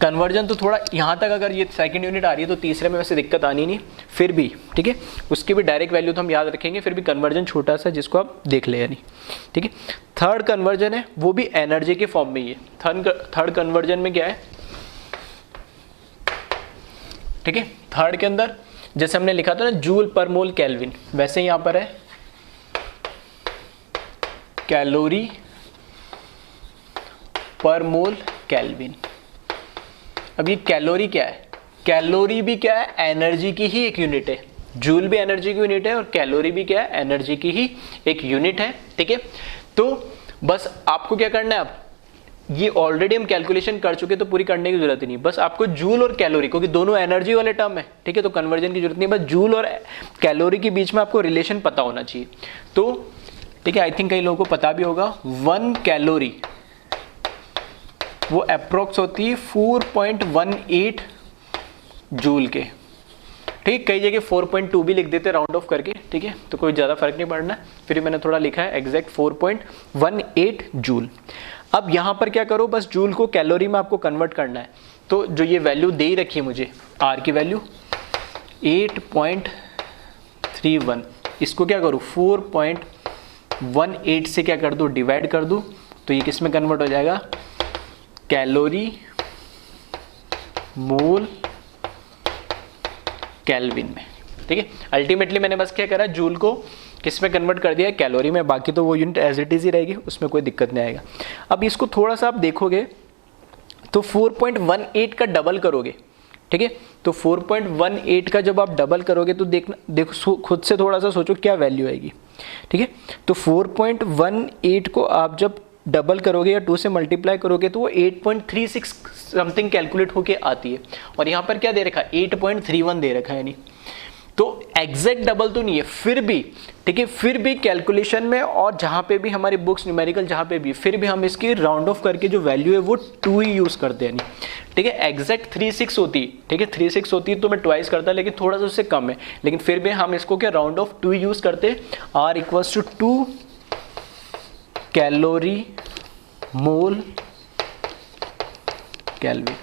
कन्वर्जन तो थोड़ा यहाँ तक, अगर ये सेकंड यूनिट आ रही है तो तीसरे में वैसे दिक्कत आनी नहीं, फिर भी ठीक है, उसकी भी डायरेक्ट वैल्यू तो हम याद रखेंगे, फिर भी कन्वर्जन छोटा सा जिसको आप देख ले यानी, ठीक है। थर्ड कन्वर्जन है वो भी एनर्जी के फॉर्म में ही है। थर्ड कन्वर्जन में क्या है, ठीक है। थर्ड के अंदर जैसे हमने लिखा था ना जूल पर मोल केल्विन, वैसे यहाँ पर है कैलोरी पर मोल केल्विन। अब ये कैलोरी क्या है? कैलोरी भी क्या है? एनर्जी की ही एक यूनिट है। जूल भी एनर्जी की यूनिट है और कैलोरी भी क्या है? एनर्जी की ही एक यूनिट है, ठीक है। तो बस आपको क्या करना है, अब ये ऑलरेडी हम कैलकुलेशन कर चुके तो पूरी करने की जरूरत ही नहीं, बस आपको जूल और कैलोरी, क्योंकि दोनों एनर्जी वाले टर्म है, ठीक है, तो कन्वर्जन की जरूरत नहीं, बस जूल और कैलोरी के बीच में आपको रिलेशन पता होना चाहिए। तो ठीक है, आई थिंक कई लोगों को पता भी होगा 1 कैलोरी वो अप्रोक्स होती है 4.18 जूल के, ठीक। कई जगह 4.2 भी लिख देते राउंड ऑफ करके, ठीक है, तो कोई ज़्यादा फर्क नहीं पड़ना, फिर मैंने थोड़ा लिखा है एग्जैक्ट 4.18 जूल। अब यहाँ पर क्या करो, बस जूल को कैलोरी में आपको कन्वर्ट करना है। तो जो ये वैल्यू दे ही रखी है मुझे, आर की वैल्यू 8.31, इसको क्या करूँ 4.18 से क्या कर दूँ, डिवाइड कर दूँ, तो ये किस में कन्वर्ट हो जाएगा, कैलोरी मोल केल्विन में, ठीक है। अल्टीमेटली मैंने बस क्या करा, जूल को किस में कन्वर्ट कर दिया, कैलोरी में, बाकी तो वो यूनिट एज इट इज ही रहेगी, उसमें कोई दिक्कत नहीं आएगा। अब इसको थोड़ा सा आप देखोगे तो 4.18 का डबल करोगे, ठीक है, तो 4.18 का जब आप डबल करोगे तो देखो खुद से थोड़ा सा सोचो क्या वैल्यू आएगी, ठीक है। तो 4.18 को आप जब डबल करोगे या 2 से मल्टीप्लाई करोगे तो वो 8.36 समथिंग कैलकुलेट होके आती है, और यहाँ पर क्या दे रखा है 8.31 दे रखा है, यानी तो एग्जैक्ट डबल तो नहीं है, फिर भी ठीक है, फिर भी कैलकुलेशन में और जहाँ पे भी हमारी बुक्स न्यूमेरिकल जहाँ पे भी, फिर भी हम इसकी राउंड ऑफ करके जो वैल्यू है वो 2 ही यूज़ करते हैं, नहीं, ठीक है। एग्जैक्ट 36 होती, ठीक है, 36 होती तो मैं ट्वाइस करता, लेकिन थोड़ा सा उससे कम है, लेकिन फिर भी हम इसको क्या राउंड ऑफ 2 यूज़ करते, R = 2 कैलोरी मोल केल्विन।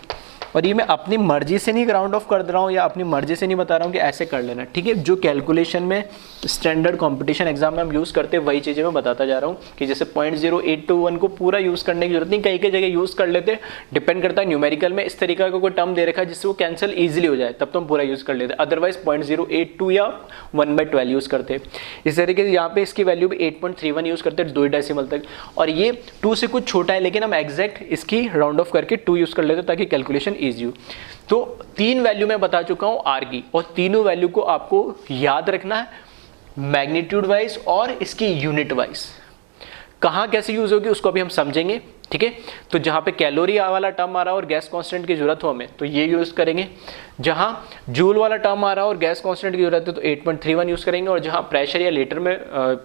और ये मैं अपनी मर्जी से नहीं राउंड ऑफ कर दे रहा हूँ या अपनी मर्जी से नहीं बता रहा हूँ कि ऐसे कर लेना, ठीक है। जो कैलकुलेशन में स्टैंडर्ड कंपटीशन एग्जाम में हम यूज़ करते हैं वही चीज़ें मैं बताता जा रहा हूँ, कि जैसे 0.0821 को पूरा यूज़ करने की जरूरत नहीं, कई कई जगह यूज़ कर लेते, डिपेंड करता है न्यूमेरिकल में इस तरीका का कोई टर्म दे रखा है जिससे वो कैंसिल ईजिली हो जाए, तब तो हम पूरा यूज़ कर लेते, अदरवाइज 0.082 या 1/12 यूज़ करते। इस तरीके से यहाँ पे इसकी वैल्यू भी 8.31 यूज़ करते हैं 2 डेसिमल तक, और ये 2 से कुछ छोटा है, लेकिन हम एग्जैक्ट इसकी राउंड ऑफ करके 2 यूज़ कर लेते ताकि कैलकुलेशन ईजी हो। तो 3 वैल्यू मैं बता चुका हूं आर की, और तीनों वैल्यू को आपको याद रखना है मैग्नीट्यूड वाइज और इसकी यूनिट वाइज। कहां कैसे यूज होगी उसको अभी हम समझेंगे, ठीक है। तो जहां पे कैलोरी वाला टर्म आ रहा है और गैस कांस्टेंट की जरूरत हो हमें तो ये यूज करेंगे, जहां जूल वाला टर्म आ रहा है और गैस कांस्टेंट की जरूरत है तो 8.31 यूज करेंगे, और जहां प्रेशर या लीटर में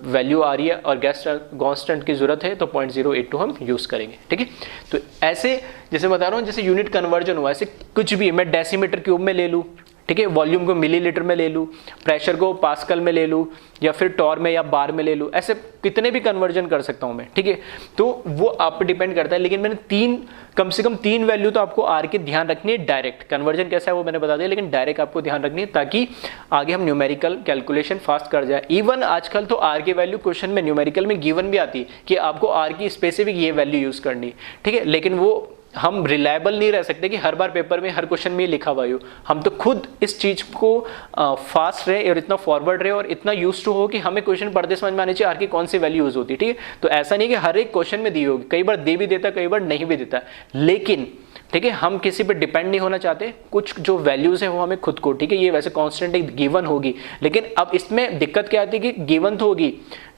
वैल्यू आ रही है और गैस कांस्टेंट की जरूरत है तो 0.082 हम यूज करेंगे, ठीक है। तो ऐसे जैसे बता रहा हूँ, जैसे यूनिट कन्वर्जन हुआ, ऐसे कुछ भी मैं डेसीमीटर क्यूब में ले लूँ, ठीक है, वॉल्यूम को मिलीलीटर में ले लूँ, प्रेशर को पास्कल में ले लूँ, या फिर टॉर में या बार में ले लूँ, ऐसे कितने भी कन्वर्जन कर सकता हूँ मैं, ठीक है। तो वो आप पे डिपेंड करता है, लेकिन मैंने कम से कम 3 वैल्यू तो आपको आर की ध्यान रखनी है। डायरेक्ट कन्वर्जन कैसा है वो मैंने बता दिया, लेकिन डायरेक्ट आपको ध्यान रखनी है ताकि आगे हम न्यूमेरिकल कैलकुलेशन फास्ट कर जाए। इवन आजकल तो आर की वैल्यू क्वेश्चन में न्यूमेरिकल में गिवन भी आती है कि आपको आर की स्पेसिफिक ये वैल्यू यूज करनी है, ठीक है, लेकिन वो हम रिलायबल नहीं रह सकते कि हर बार पेपर में हर क्वेश्चन में लिखा हुआ हो। हम तो खुद इस चीज को फास्ट रहे और इतना फॉरवर्ड रहे और इतना यूज टू हो कि हमें क्वेश्चन पढ़ते समझ में आने चाहिए आर की कौन सी वैल्यू यूज होती है, ठीक है। तो ऐसा नहीं कि हर एक क्वेश्चन में दी होगी, कई बार दे भी देता, कई बार नहीं भी देता, लेकिन ठीक है हम किसी पे डिपेंड नहीं होना चाहते, कुछ जो वैल्यूज है वो हमें खुद को, ठीक है, ये वैसे कांस्टेंट एक गिवन होगी, लेकिन अब इसमें दिक्कत क्या आती है कि गिवन तो होगी,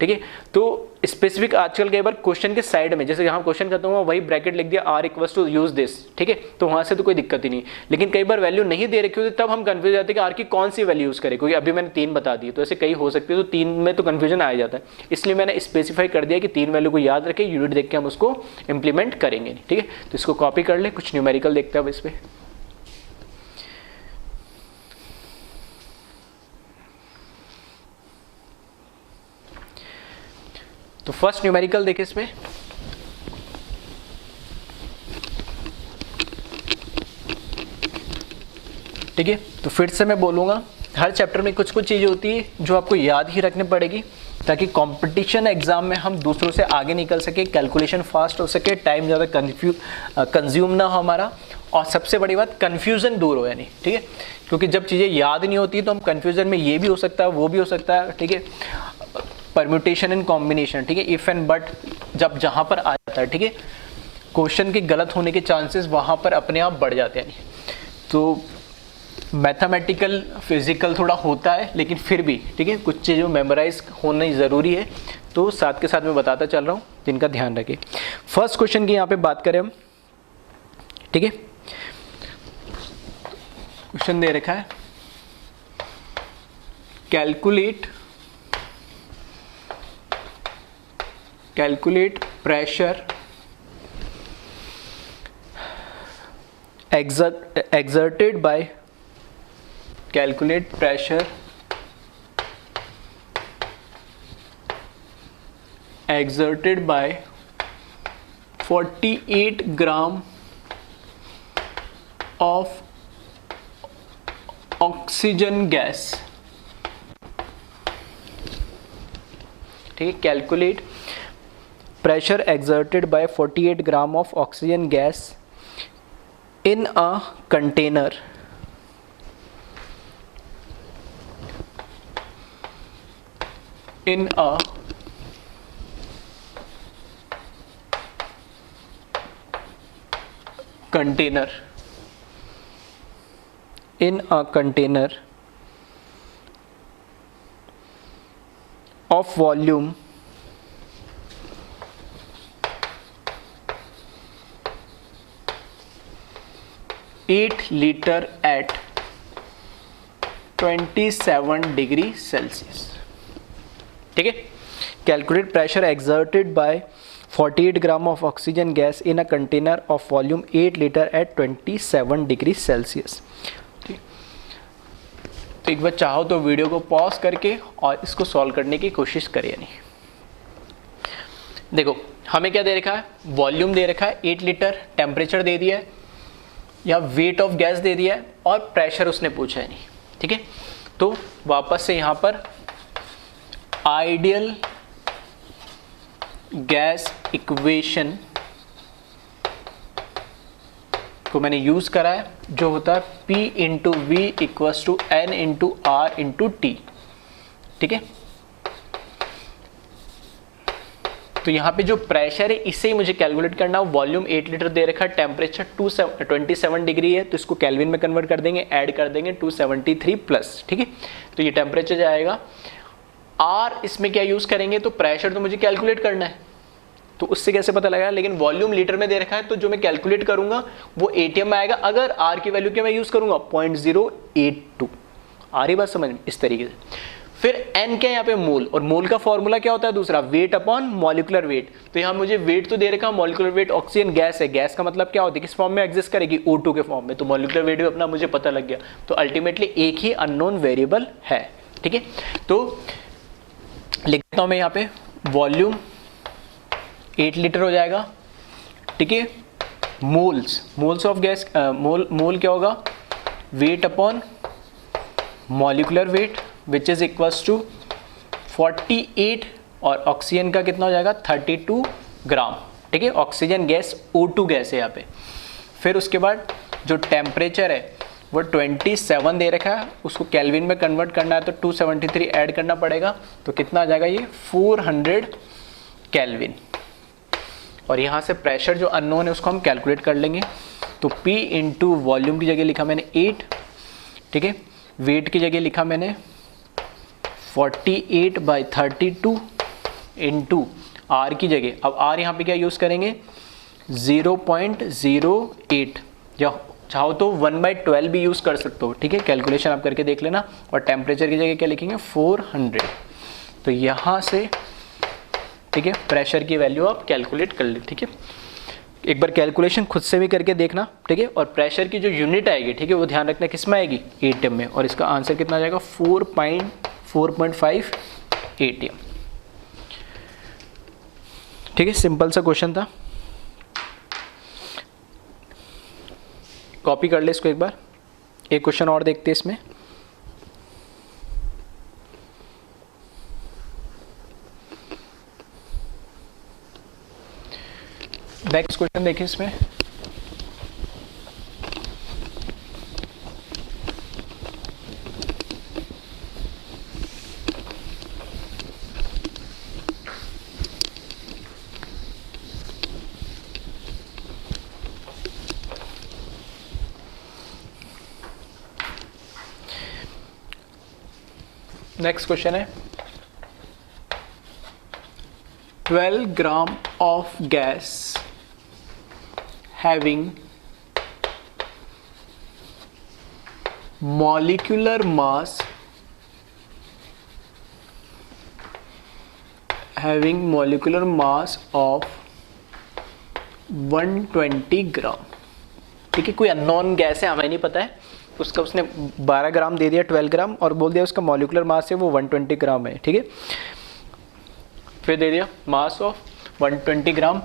ठीक है, तो स्पेसिफिक आजकल कई बार क्वेश्चन के साइड में जैसे यहाँ क्वेश्चन खत्म हुआ वही ब्रैकेट लिख दिया R = यूज दिस, ठीक है, तो वहां से तो कोई दिक्कत ही नहीं। लेकिन कई बार वैल्यू नहीं दे रखी होती तब हम कंफ्यूज जाते हैं कि R की कौन सी वैल्यू यूज करें, क्योंकि अभी मैंने 3 बता दी, तो ऐसे कई हो सकती है, तो 3 में तो कंफ्यूजन आ जाता है, इसलिए मैंने स्पेसिफाई कर दिया कि 3 वैल्यू को याद रखें, यूनिट देख के हम उसको इंप्लीमेंट करेंगे, ठीक है। तो इसको कॉपी कर ले, कुछ न्यूमेरिकल देखते हैं अब इस पे। तो फर्स्ट न्यूमेरिकल देखिए इसमें, ठीक है। तो फिर से मैं बोलूंगा, हर चैप्टर में कुछ कुछ चीजें होती है जो आपको याद ही रखनी पड़ेगी ताकि कंपटीशन एग्जाम में हम दूसरों से आगे निकल सके, कैलकुलेशन फास्ट हो सके, टाइम ज़्यादा कंज्यूम ना हो हमारा, और सबसे बड़ी बात कंफ्यूजन दूर हो, यानी ठीक है, क्योंकि जब चीज़ें याद नहीं होती तो हम कंफ्यूजन में ये भी हो सकता है, वो भी हो सकता है, ठीक है, परम्यूटेशन एंड कॉम्बिनेशन, ठीक है, इफ एंड बट जब जहाँ पर आ जाता है, ठीक है, क्वेश्चन के गलत होने के चांसेस वहाँ पर अपने आप बढ़ जाते हैं। तो मैथमेटिकल फिजिकल थोड़ा होता है, लेकिन फिर भी ठीक है कुछ चीज़ें मेमोराइज होना ज़रूरी है, तो साथ के साथ मैं बताता चल रहा हूँ, जिनका ध्यान रखें। फर्स्ट क्वेश्चन की यहाँ पे बात करें हम, ठीक है, क्वेश्चन दे रखा है calculate pressure exerted by calculate pressure exerted by 48 gram of oxygen gas, ठीक है, calculate pressure exerted by 48 gram of oxygen gas in a container in a container of volume 8 liter at 27 degree Celsius, ठीक है, calculate pressure exerted by 48 gram of oxygen gas in a container of volume 8 litre at 27 degree Celsius. तो एक बार चाहो तो video को pause करके और इसको सॉल्व करने की कोशिश करिए। नहीं, देखो हमें क्या दे रखा है, वॉल्यूम दे रखा है 8 लीटर, टेम्परेचर दे दिया है, या वेट ऑफ गैस दे दिया है, और प्रेशर उसने पूछा है नहीं, ठीक है। तो वापस से यहाँ पर आइडियल गैस इक्वेशन को मैंने यूज करा है, जो होता है P into V equals to N into R into T, ठीक है। तो यहाँ पे जो प्रेशर है इसे ही मुझे कैलकुलेट करना है। वॉल्यूम 8 लीटर दे रखा है, टेम्परेचर 27 डिग्री है, तो इसको केल्विन में कन्वर्ट कर देंगे, ऐड कर देंगे 273 प्लस, ठीक है। तो ये टेम्परेचर जाएगा। आर इसमें क्या यूज करेंगे, तो प्रेशर तो मुझे कैलकुलेट करना है, तो उससे कैसे पता लगा, लेकिन वॉल्यूम लीटर में दे रखा है, तो जो मैं कैलकुलेट करूंगा वो एटीएम में आएगा। अगर आर की वैल्यू क्या मैं यूज करूंगा 0.082, आ रही बात समझ में, इस तरीके से। फिर एन क्या है यहाँ पे, मोल, और मोल का फॉर्मूला क्या होता है दूसरा, वेट अपॉन मॉलिकुलर वेट। तो यहाँ मुझे वेट तो दे रखा, मॉलिकुलर वेट ऑक्सीजन गैस है, गैस का मतलब क्या होता है, किस फॉर्म में एग्जिस्ट करेगी, O2 के फॉर्म में, तो मॉलिकुलर वेट भी अपना मुझे पता लग गया। तो अल्टीमेटली एक ही अननोन वेरिएबल है, ठीक है। तो लिखता हूं मैं यहाँ पे वॉल्यूम 8 लीटर हो जाएगा, ठीक है। मोल्स ऑफ गैस, मोल क्या होगा, weight upon molecular weight which is equals to 48, और ऑक्सीजन का कितना हो जाएगा 32 ग्राम, ठीक है। ऑक्सीजन गैस O2 गैस है यहाँ पे। फिर उसके बाद जो टेम्परेचर है वो 27 दे रखा है, उसको केल्विन में कन्वर्ट करना है, तो 273 ऐड करना पड़ेगा, तो कितना आ जाएगा ये 400 केल्विन। और यहाँ से प्रेशर जो अननोन है उसको हम कैलकुलेट कर लेंगे। तो P इंटू वॉल्यूम की जगह लिखा मैंने 8, ठीक है। वेट की जगह लिखा मैंने 48/32 इंटू आर की जगह, अब आर यहाँ पे क्या यूज़ करेंगे 0.08, या चाहो तो 1/12 भी यूज़ कर सकते हो, ठीक है। कैलकुलेशन आप करके देख लेना। और टेम्परेचर की जगह क्या लिखेंगे 400। तो यहाँ से ठीक है प्रेशर की वैल्यू आप कैलकुलेट कर ले, ठीक है। एक बार कैलकुलेशन खुद से भी करके देखना, ठीक है। और प्रेशर की जो यूनिट आएगी, ठीक है, वो ध्यान रखना किस में आएगी, एटीएम में, और इसका आंसर कितना आ जाएगा 4.5 एटीएम, ठीक है। सिंपल सा क्वेश्चन था, कॉपी कर ले इसको एक बार। एक क्वेश्चन और देखते हैं इसमें। नेक्स्ट क्वेश्चन देखिए इसमें, नेक्स्ट क्वेश्चन है 12 gram of gas having molecular mass of 120 ग्राम। ठीक है, कोई अननोन गैस है, हमें नहीं पता है, उसका उसने 12 ग्राम दे दिया, 12 ग्राम, और बोल दिया उसका मॉलिक्यूलर मास है वो 120 ग्राम है। ठीक है, फिर दे दिया mass of 120 gram,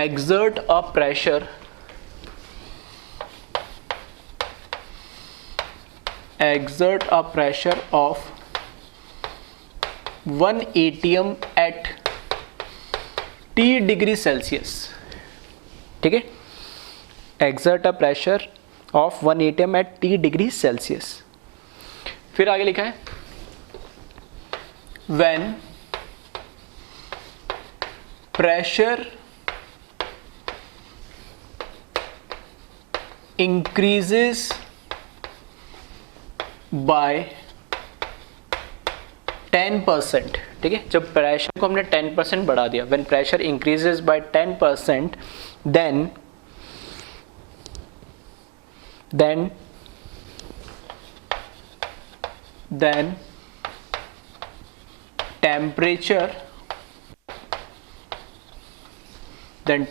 exert a pressure of 1 atm at T degree Celsius. ठीक है, exert a pressure of 1 atm at T degree Celsius. फिर आगे लिखा है when pressure increases by 10%। ठीक है, जब प्रेशर को हमने 10% बढ़ा दिया, when pressure increases by 10%, then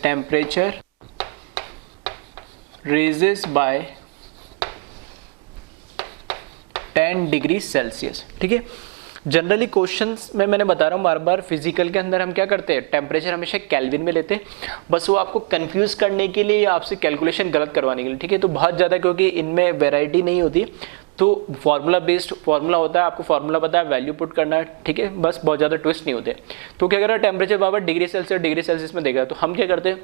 temperature raises by 10 degree Celsius. ठीक है, जनरली क्वेश्चंस में मैंने बता रहा हूँ बार बार, फिजिकल के अंदर हम क्या करते हैं, टेम्परेचर हमेशा केल्विन में लेते हैं, बस वो आपको कंफ्यूज करने के लिए या आपसे कैलकुलेशन गलत करवाने के लिए। ठीक है, तो बहुत ज़्यादा क्योंकि इनमें वैरायटी नहीं होती, तो फार्मूला बेस्ड फार्मूला होता है, आपको फार्मूला पता है, वैल्यू पुट करना है। ठीक है, बस बहुत ज़्यादा ट्विस्ट नहीं होते। तो क्या करें, टेम्परेचर बाबा डिग्री सेल्सियस में देगा, तो हम क्या करते हैं,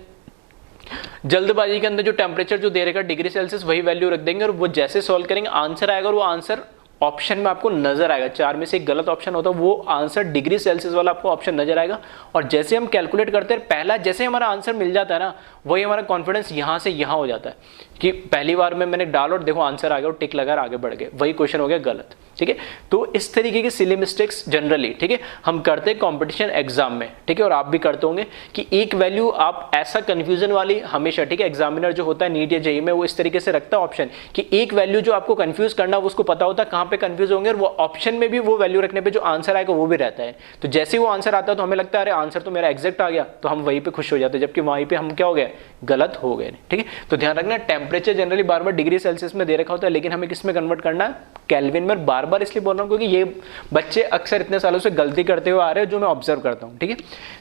जल्दबाजी के अंदर जो टेम्परेचर जो दे रहेगा डिग्री सेल्सियस वही वैल्यू रख देंगे, और वो जैसे सॉल्व करेंगे आंसर आएगा, और वो आंसर ऑप्शन में आपको नजर आएगा। 4 में से एक गलत ऑप्शन होता है, वो आंसर डिग्री सेल्सियस वाला आपको ऑप्शन नजर आएगा। और जैसे हम कैलकुलेट करते हैं, पहला जैसे हमारा आंसर मिल जाता है ना, वही हमारा कॉन्फिडेंस यहाँ से यहाँ हो जाता है कि पहली बार में मैंने डाल और देखो आंसर आ गया और टिक लगा आगे बढ़ गए, वही क्वेश्चन हो गया गलत। ठीक है, तो इस तरीके के सिली मिस्टेक्स जनरली, ठीक है, हम करते हैं कॉम्पिटिशन एग्जाम में। ठीक है, और आप भी करते होंगे कि एक वैल्यू आप ऐसा कंफ्यूजन वाली हमेशा, ठीक है, एग्जामिनर जो होता है नीट या जेईई में, वो इस तरीके से रखता है ऑप्शन कि एक वैल्यू जो आपको कंफ्यूज करना वो उसको पता होता है कहाँ पे कंफ्यूज होंगे, और वो ऑप्शन में भी वो वैल्यू रखने पे जो आंसर आएगा वो भी रहता है। तो जैसे वो आंसर आता है तो हमें लगता है अरे आंसर तो मेरा एग्जैक्ट आ गया, तो हम वहीं पे खुश हो जाते हैं, जबकि वहीं पे हम क्या हो गए, गलत हो गए। ठीक है, तो ध्यान रखना, टेम्परेचर जनरली बार बार डिग्री सेल्सियस में दे रखा होता है, लेकिन हमें किस में कन्वर्ट करना है, केल्विन में। बार बार इसलिए बोल रहा हूँ क्योंकि ये बच्चे अक्सर इतने सालों से गलती करते हुए आ रहे हैं, जो मैं ऑब्जर्व करता हूँ। ठीक है,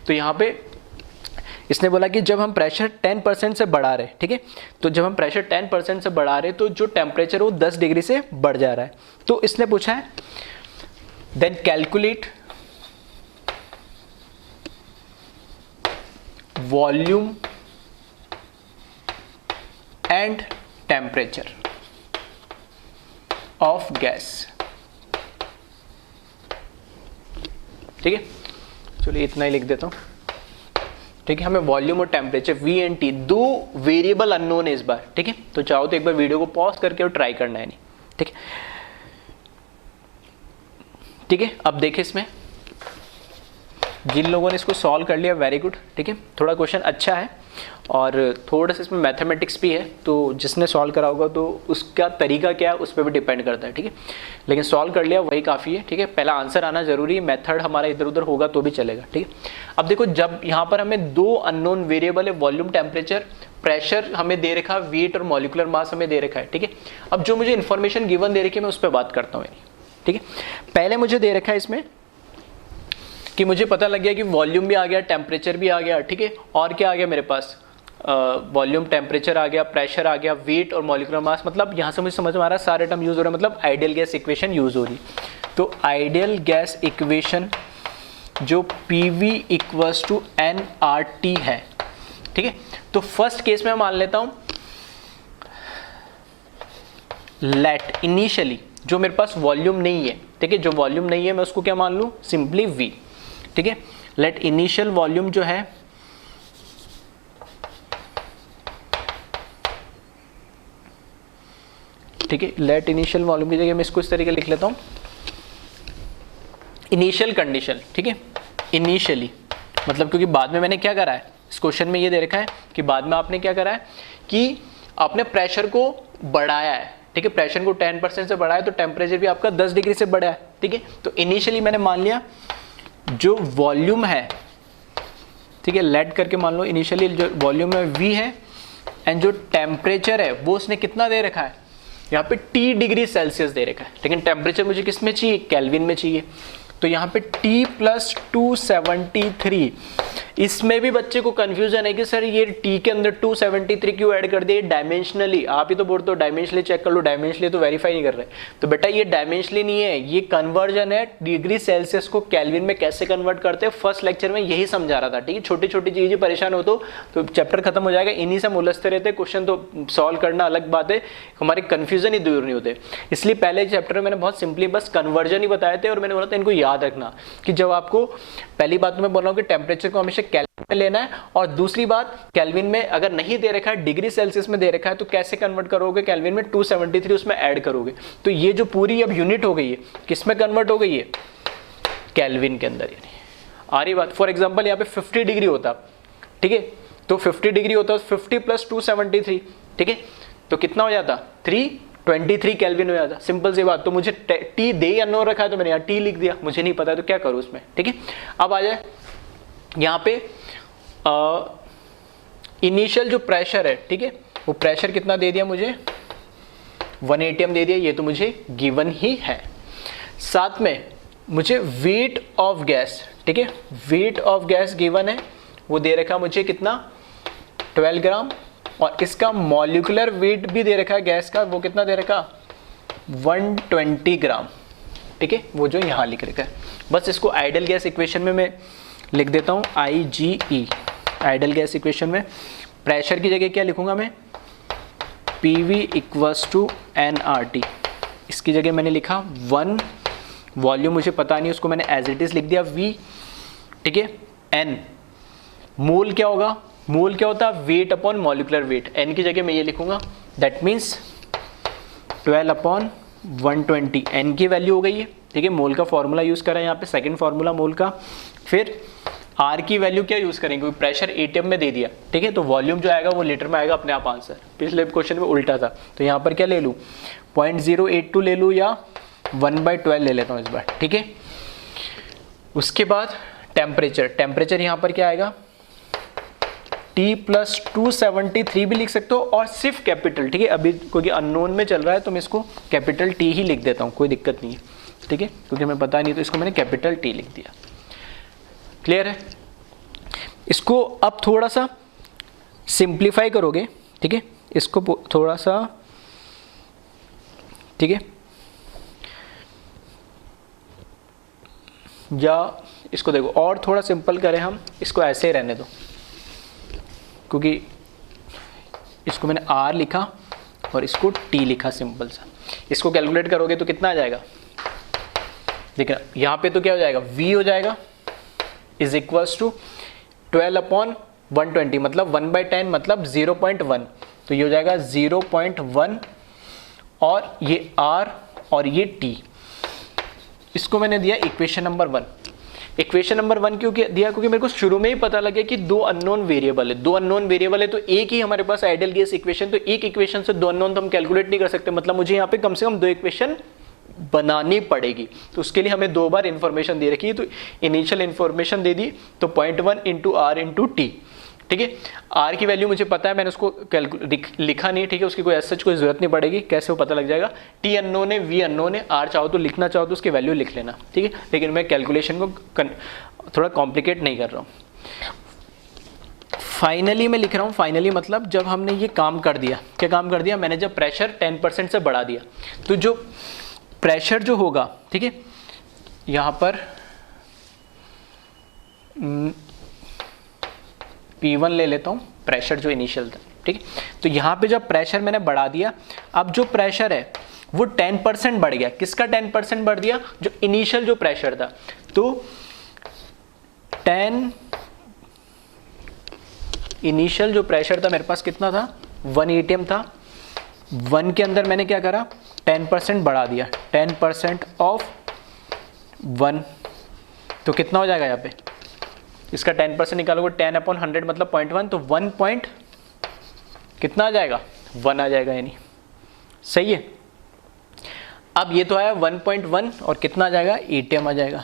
तो यहाँ पे इसने बोला कि जब हम प्रेशर 10% से बढ़ा रहे, ठीक है, तो जब हम प्रेशर 10% से बढ़ा रहे तो जो टेम्परेचर वो 10 डिग्री से बढ़ जा रहा है। तो इसने पूछा है then calculate volume and temperature of gas. ठीक है, चलिए इतना ही लिख देता हूं। ठीक है, हमें वॉल्यूम और टेम्परेचर वी एंड टी, दो वेरिएबल अननोन है इस बार। ठीक है, तो चाहो तो एक बार वीडियो को पॉज करके और ट्राई करना है नहीं। ठीक है, ठीक है, अब देखिए इसमें जिन लोगों ने इसको सॉल्व कर लिया वेरी गुड। ठीक है, थोड़ा क्वेश्चन अच्छा है और थोड़ा सा इसमें मैथमेटिक्स भी है, तो जिसने सॉल्व करा होगा तो उसका तरीका क्या है उस पर भी डिपेंड करता है। ठीक है, लेकिन सॉल्व कर लिया वही काफ़ी है। ठीक है, पहला आंसर आना जरूरी है, मेथड हमारा इधर उधर होगा तो भी चलेगा। ठीक है, अब देखो जब यहाँ पर हमें दो अननोन वेरिएबल है, वॉल्यूम टेम्परेचर, प्रेशर हमें दे रखा है, वेट और मॉलिक्यूलर मास हमें दे रखा है। ठीक है, अब जो मुझे इन्फॉर्मेशन गिवन दे रखी है मैं उस पर बात करता हूँ। ठीक है, पहले मुझे दे रखा है इसमें कि मुझे पता लग गया कि वॉल्यूम भी आ गया, टेम्परेचर भी आ गया। ठीक है, और क्या आ गया मेरे पास, वॉल्यूम, टेम्परेचर आ गया, प्रेशर आ गया, वेट और मॉलिक्यूलर मास। मतलब यहाँ से मुझे समझ में आ रहा है सारे टर्म यूज हो रहे हैं, मतलब आइडियल गैस इक्वेशन यूज हो रही। तो आइडियल गैस इक्वेशन जो PV इक्वल्स टू nRT है। ठीक है, तो फर्स्ट केस में मान लेता हूं लेट इनिशियली जो मेरे पास वॉल्यूम नहीं है, ठीक है, जो वॉल्यूम नहीं है मैं उसको क्या मान लूं, सिंपली V। ठीक है, लेट इनिशियल वॉल्यूम जो है ठीक है, लेट इनिशियल वॉल्यूम की जगह मैं इसको इस तरीके लिख लेता हूँ, इनिशियल कंडीशन, ठीक है, इनिशियली मतलब क्योंकि बाद में मैंने क्या करा है, इस क्वेश्चन में ये दे रखा है कि बाद में आपने क्या करा है कि आपने प्रेशर को बढ़ाया है, ठीक है, प्रेशर को 10% से बढ़ाया तो टेम्परेचर भी आपका 10 डिग्री से बढ़ा है, ठीक है। तो इनिशियली मैंने मान लिया जो वॉल्यूम है, ठीक है, लेट करके मान लो इनिशियली जो वॉल्यूम है V है एंड जो टेम्परेचर है वो उसने कितना दे रखा है, यहाँ पे T डिग्री सेल्सियस दे रखा है, लेकिन टेम्परेचर मुझे किस में चाहिए, केल्विन में चाहिए। तो यहाँ पे T + 273, इसमें भी बच्चे को कंफ्यूजन है कि सर ये T के अंदर 273 क्यों ऐड कर दिए, डायमेंशनली, आप ही तो बोलते हो डायमेंशनली चेक कर लो, डायमेंशनली तो वेरीफाई नहीं कर रहे। तो बेटा ये डायमेंशनली नहीं है, ये कन्वर्जन है, डिग्री सेल्सियस को केल्विन में कैसे कन्वर्ट करते हैं, फर्स्ट लेक्चर में यही समझा रहा था, ठीक है। छोटी छोटी चीजें परेशान हो तो चैप्टर खत्म हो जाएगा, इन्हीं से उलझते रहते, क्वेश्चन तो सॉल्व करना अलग बात है, हमारे कंफ्यूजन ही दूर नहीं होते। इसलिए पहले चैप्टर में मैंने बहुत सिंपली बस कन्वर्जन ही बताए थे और मैंने बोला था इनको याद रखना कि जब आपको पहली बात तो मैं बोल रहा हूँ कि टेम्परेचर को हमेशा केल्विन में लेना है, और दूसरी बात केल्विन में अगर नहीं दे रखा है, डिग्री सेल्सियस में दे रखा है, तो कैसे कन्वर्ट करोगे, केल्विन में 273 उसमें ऐड करोगे। तो ये जो पूरी अब यूनिट हो गई है किस में कन्वर्ट हो गई है, केल्विन के अंदर। यानी आ रही बात, फॉर एग्जांपल यहाँ पे 50 डिग्री होता, ठीक है, तो 50 डिग्री होता 50 + 273, ठीक है, तो कितना हो जाता 323 केल्विन हो जाता, सिंपल सी बात। तो मुझे टी दे या नो रखा है तो मैंने यहाँ टी लिख दिया, मुझे नहीं पता तो क्या करूँ उसमें, ठीक है। अब आ जाए यहाँ पे इनिशियल जो प्रेशर है, ठीक है, वो प्रेशर कितना दे दिया मुझे 1 atm दे दिया, ये तो मुझे गिवन ही है। साथ में मुझे वेट ऑफ गैस, ठीक है, वेट ऑफ गैस गिवन है, वो दे रखा मुझे कितना 12 ग्राम, और इसका मॉलिक्यूलर वेट भी दे रखा है गैस का, वो कितना दे रखा 120 ग्राम, ठीक है, वो जो यहाँ लिख रखा है। बस इसको आइडियल गैस इक्वेशन में मैं लिख देता हूँ IgE, आइडियल गैस इक्वेशन में प्रेशर की जगह क्या लिखूंगा मैं, PV = nRT, इसकी जगह मैंने लिखा 1, वॉल्यूम मुझे पता नहीं उसको मैंने एज इट इज लिख दिया V, ठीक है, N, मोल क्या होगा, मोल क्या होता है weight upon molecular weight, N की जगह मैं ये लिखूंगा, दैट मीन्स 12/120, N की वैल्यू हो गई है, ठीक है, मोल का फॉर्मूला यूज करा है यहाँ पे, सेकंड फॉर्मूला मोल का। फिर R की वैल्यू क्या यूज करेंगे, क्योंकि प्रेशर atm में दे दिया, ठीक है, तो वॉल्यूम जो आएगा वो लीटर में आएगा अपने आप आंसर, पिछले क्वेश्चन में उल्टा था, तो यहाँ पर क्या ले लूँ 0.082 ले लूँ या 1/12 ले लेता हूँ इस बार, ठीक है। उसके बाद टेम्परेचर, टेम्परेचर यहाँ पर क्या आएगा T + 273 भी लिख सकते हो और सिर्फ कैपिटल, ठीक है, अभी क्योंकि अननोन में चल रहा है तो मैं इसको कैपिटल T ही लिख देता हूँ, कोई दिक्कत नहीं है, ठीक है, क्योंकि हमें पता नहीं तो इसको मैंने कैपिटल T लिख दिया। क्लियर है। इसको अब थोड़ा सा सिंप्लीफाई करोगे, ठीक है, इसको थोड़ा सा, ठीक है, या इसको देखो और थोड़ा सिंपल करें हम, इसको ऐसे ही रहने दो, क्योंकि इसको मैंने R लिखा और इसको T लिखा सिंपल सा। इसको कैलकुलेट करोगे तो कितना आ जाएगा, देखना यहाँ पे तो क्या हो जाएगा V हो जाएगा = 12/120, मतलब 1/10 मतलब 0.1, तो ये हो जाएगा 0.1 और ये R और ये T। इसको मैंने दिया इक्वेशन नंबर 1। इक्वेशन नंबर 1 क्यों दिया, क्योंकि मेरे को शुरू में ही पता लगे कि दो अननोन वेरिएबल है, तो एक ही हमारे पास आइडियल गैस इक्वेशन, तो एक इक्वेशन से दो अननोन तो हम कैलकुलेट नहीं कर सकते, मतलब मुझे यहाँ पे कम से कम 2 इक्वेशन बनानी पड़ेगी, तो उसके लिए हमें 2 बार इंफॉर्मेशन दे रखी है, तो इनिशियल इंफॉर्मेशन दे दी, तो 0.1 × R × T, ठीक है। R की वैल्यू मुझे पता है, मैंने उसको लिखा नहीं, ठीक है, उसकी कोई सच कोई जरूरत नहीं पड़ेगी, कैसे वो पता लग जाएगा। T अननोन है, V अननोन है, R चाहो तो लिखना चाहो तो उसकी वैल्यू लिख लेना, ठीक है, लेकिन मैं कैलकुलेशन को थोड़ा कॉम्प्लिकेट नहीं कर रहा हूँ। फाइनली मैं लिख रहा हूँ, फाइनली मतलब जब हमने ये काम कर दिया, क्या काम कर दिया मैंने, जब प्रेशर 10% से बढ़ा दिया, तो जो प्रेशर जो होगा, ठीक है, यहाँ पर P1 ले लेता हूँ, प्रेशर जो इनिशियल था, ठीक है, तो यहाँ पे जब प्रेशर मैंने बढ़ा दिया, अब जो प्रेशर है वो 10% बढ़ गया। किसका 10% बढ़ दिया, जो इनिशियल जो प्रेशर था, तो 10 इनिशियल जो प्रेशर था मेरे पास कितना था 1 atm था, 1 के अंदर मैंने क्या करा, 10% बढ़ा दिया, 10% ऑफ 1, तो कितना हो जाएगा यहाँ पे, इसका 10% निकालोगे 10/100 मतलब 0.1, तो 1 पॉइंट कितना आ जाएगा, 1 आ जाएगा, यानी सही है। अब ये तो आया 1.1 और कितना आ जाएगा, ATM आ जाएगा।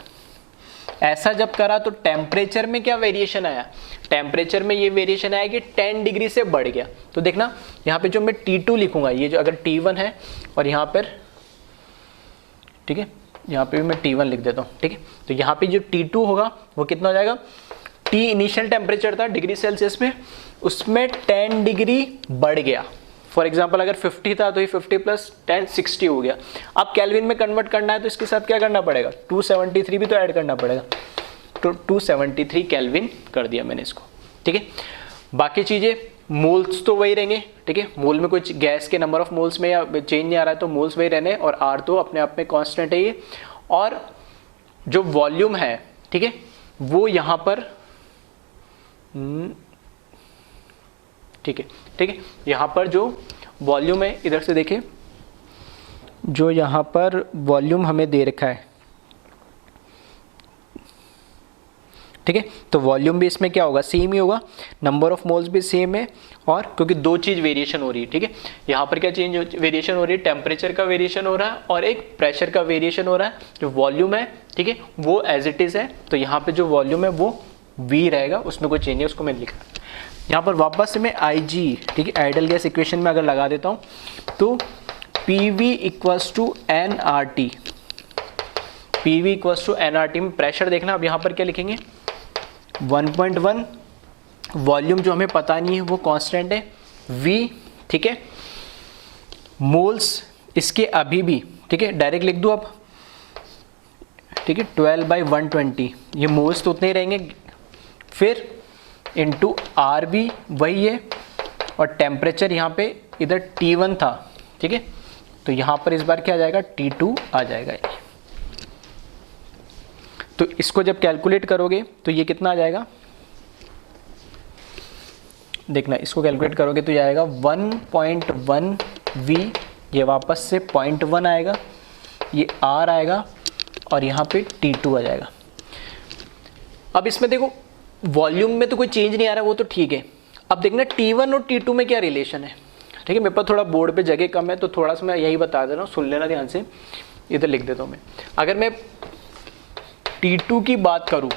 ऐसा जब करा तो टेम्परेचर में क्या वेरिएशन आया, टेम्परेचर में ये वेरिएशन आया कि 10 डिग्री से बढ़ गया। तो देखना यहाँ पे जो मैं T2 लिखूंगा, ये जो अगर T1 है और यहाँ पर, ठीक है, यहाँ पे भी मैं T1 लिख देता हूँ, ठीक है। तो यहाँ पे जो T2 होगा वो कितना हो जाएगा, T इनिशियल टेम्परेचर था डिग्री सेल्सियस में, उसमें 10 डिग्री बढ़ गया। फॉर एग्जाम्पल अगर 50 था तो ये 50 + 10 60 हो गया। अब केल्विन में कन्वर्ट करना है तो इसके साथ क्या करना पड़ेगा, 273 भी तो ऐड करना पड़ेगा, तो 273 केल्विन कर दिया मैंने इसको, ठीक है। बाकी चीज़ें मोल्स तो वही रहेंगे, ठीक है, मोल में कुछ गैस के नंबर ऑफ मोल्स में या चेंज नहीं आ रहा है तो मोल्स वही रहने, और R तो अपने आप में कॉन्स्टेंट है ये। और जो वॉल्यूम है, ठीक है, वो यहाँ पर ठीक है, ठीक है, यहाँ पर जो वॉल्यूम है, इधर से देखिए, जो यहाँ पर वॉल्यूम हमें दे रखा है, ठीक है, तो वॉल्यूम भी इसमें क्या होगा, सेम ही होगा, नंबर ऑफ मोल्स भी सेम है, और क्योंकि दो चीज़ वेरिएशन हो रही है, ठीक है, यहाँ पर क्या चेंज वेरिएशन हो रही है, टेम्परेचर का वेरिएशन हो रहा है और एक प्रेशर का वेरिएशन हो रहा है। जो वॉल्यूम है, ठीक है, वो एज इट इज़ है, तो यहाँ पे जो वॉल्यूम है वो V रहेगा, उसमें कोई चेंज है, उसको मैं लिखा। यहाँ पर वापस से मैं IG, ठीक है, आइडल गैस इक्वेशन में अगर लगा देता हूँ तो PV = nRT, PV = nRT में प्रेशर देखना, अब यहाँ पर क्या लिखेंगे 1.1, वॉल्यूम जो हमें पता नहीं है वो कांस्टेंट है V, ठीक है, मोल्स इसके अभी भी, ठीक है, डायरेक्ट लिख दूँ अब, ठीक है, 12/120, ये मोल्स तो उतने ही रहेंगे, फिर इंटू R भी वही है, और टेम्परेचर यहाँ पे इधर T1 था, ठीक है, तो यहाँ पर इस बार क्या आ जाएगा, T2 आ जाएगा। तो इसको जब कैलकुलेट करोगे तो ये कितना आ जाएगा, देखना, इसको कैलकुलेट करोगे तो ये आएगा 1.1 V, ये वापस से 0.1 आएगा, ये R आएगा, और यहाँ पे T2 आ जाएगा। अब इसमें देखो वॉल्यूम में तो कोई चेंज नहीं आ रहा, वो तो ठीक है। अब देखना T1 और T2 में क्या रिलेशन है, ठीक है, मेरे पास थोड़ा बोर्ड पे जगह कम है तो थोड़ा सा मैं यही बता दे रहा हूँ, सुन लेना ध्यान से, इधर लिख देता हूँ मैं। अगर मैं T2 की बात करूँ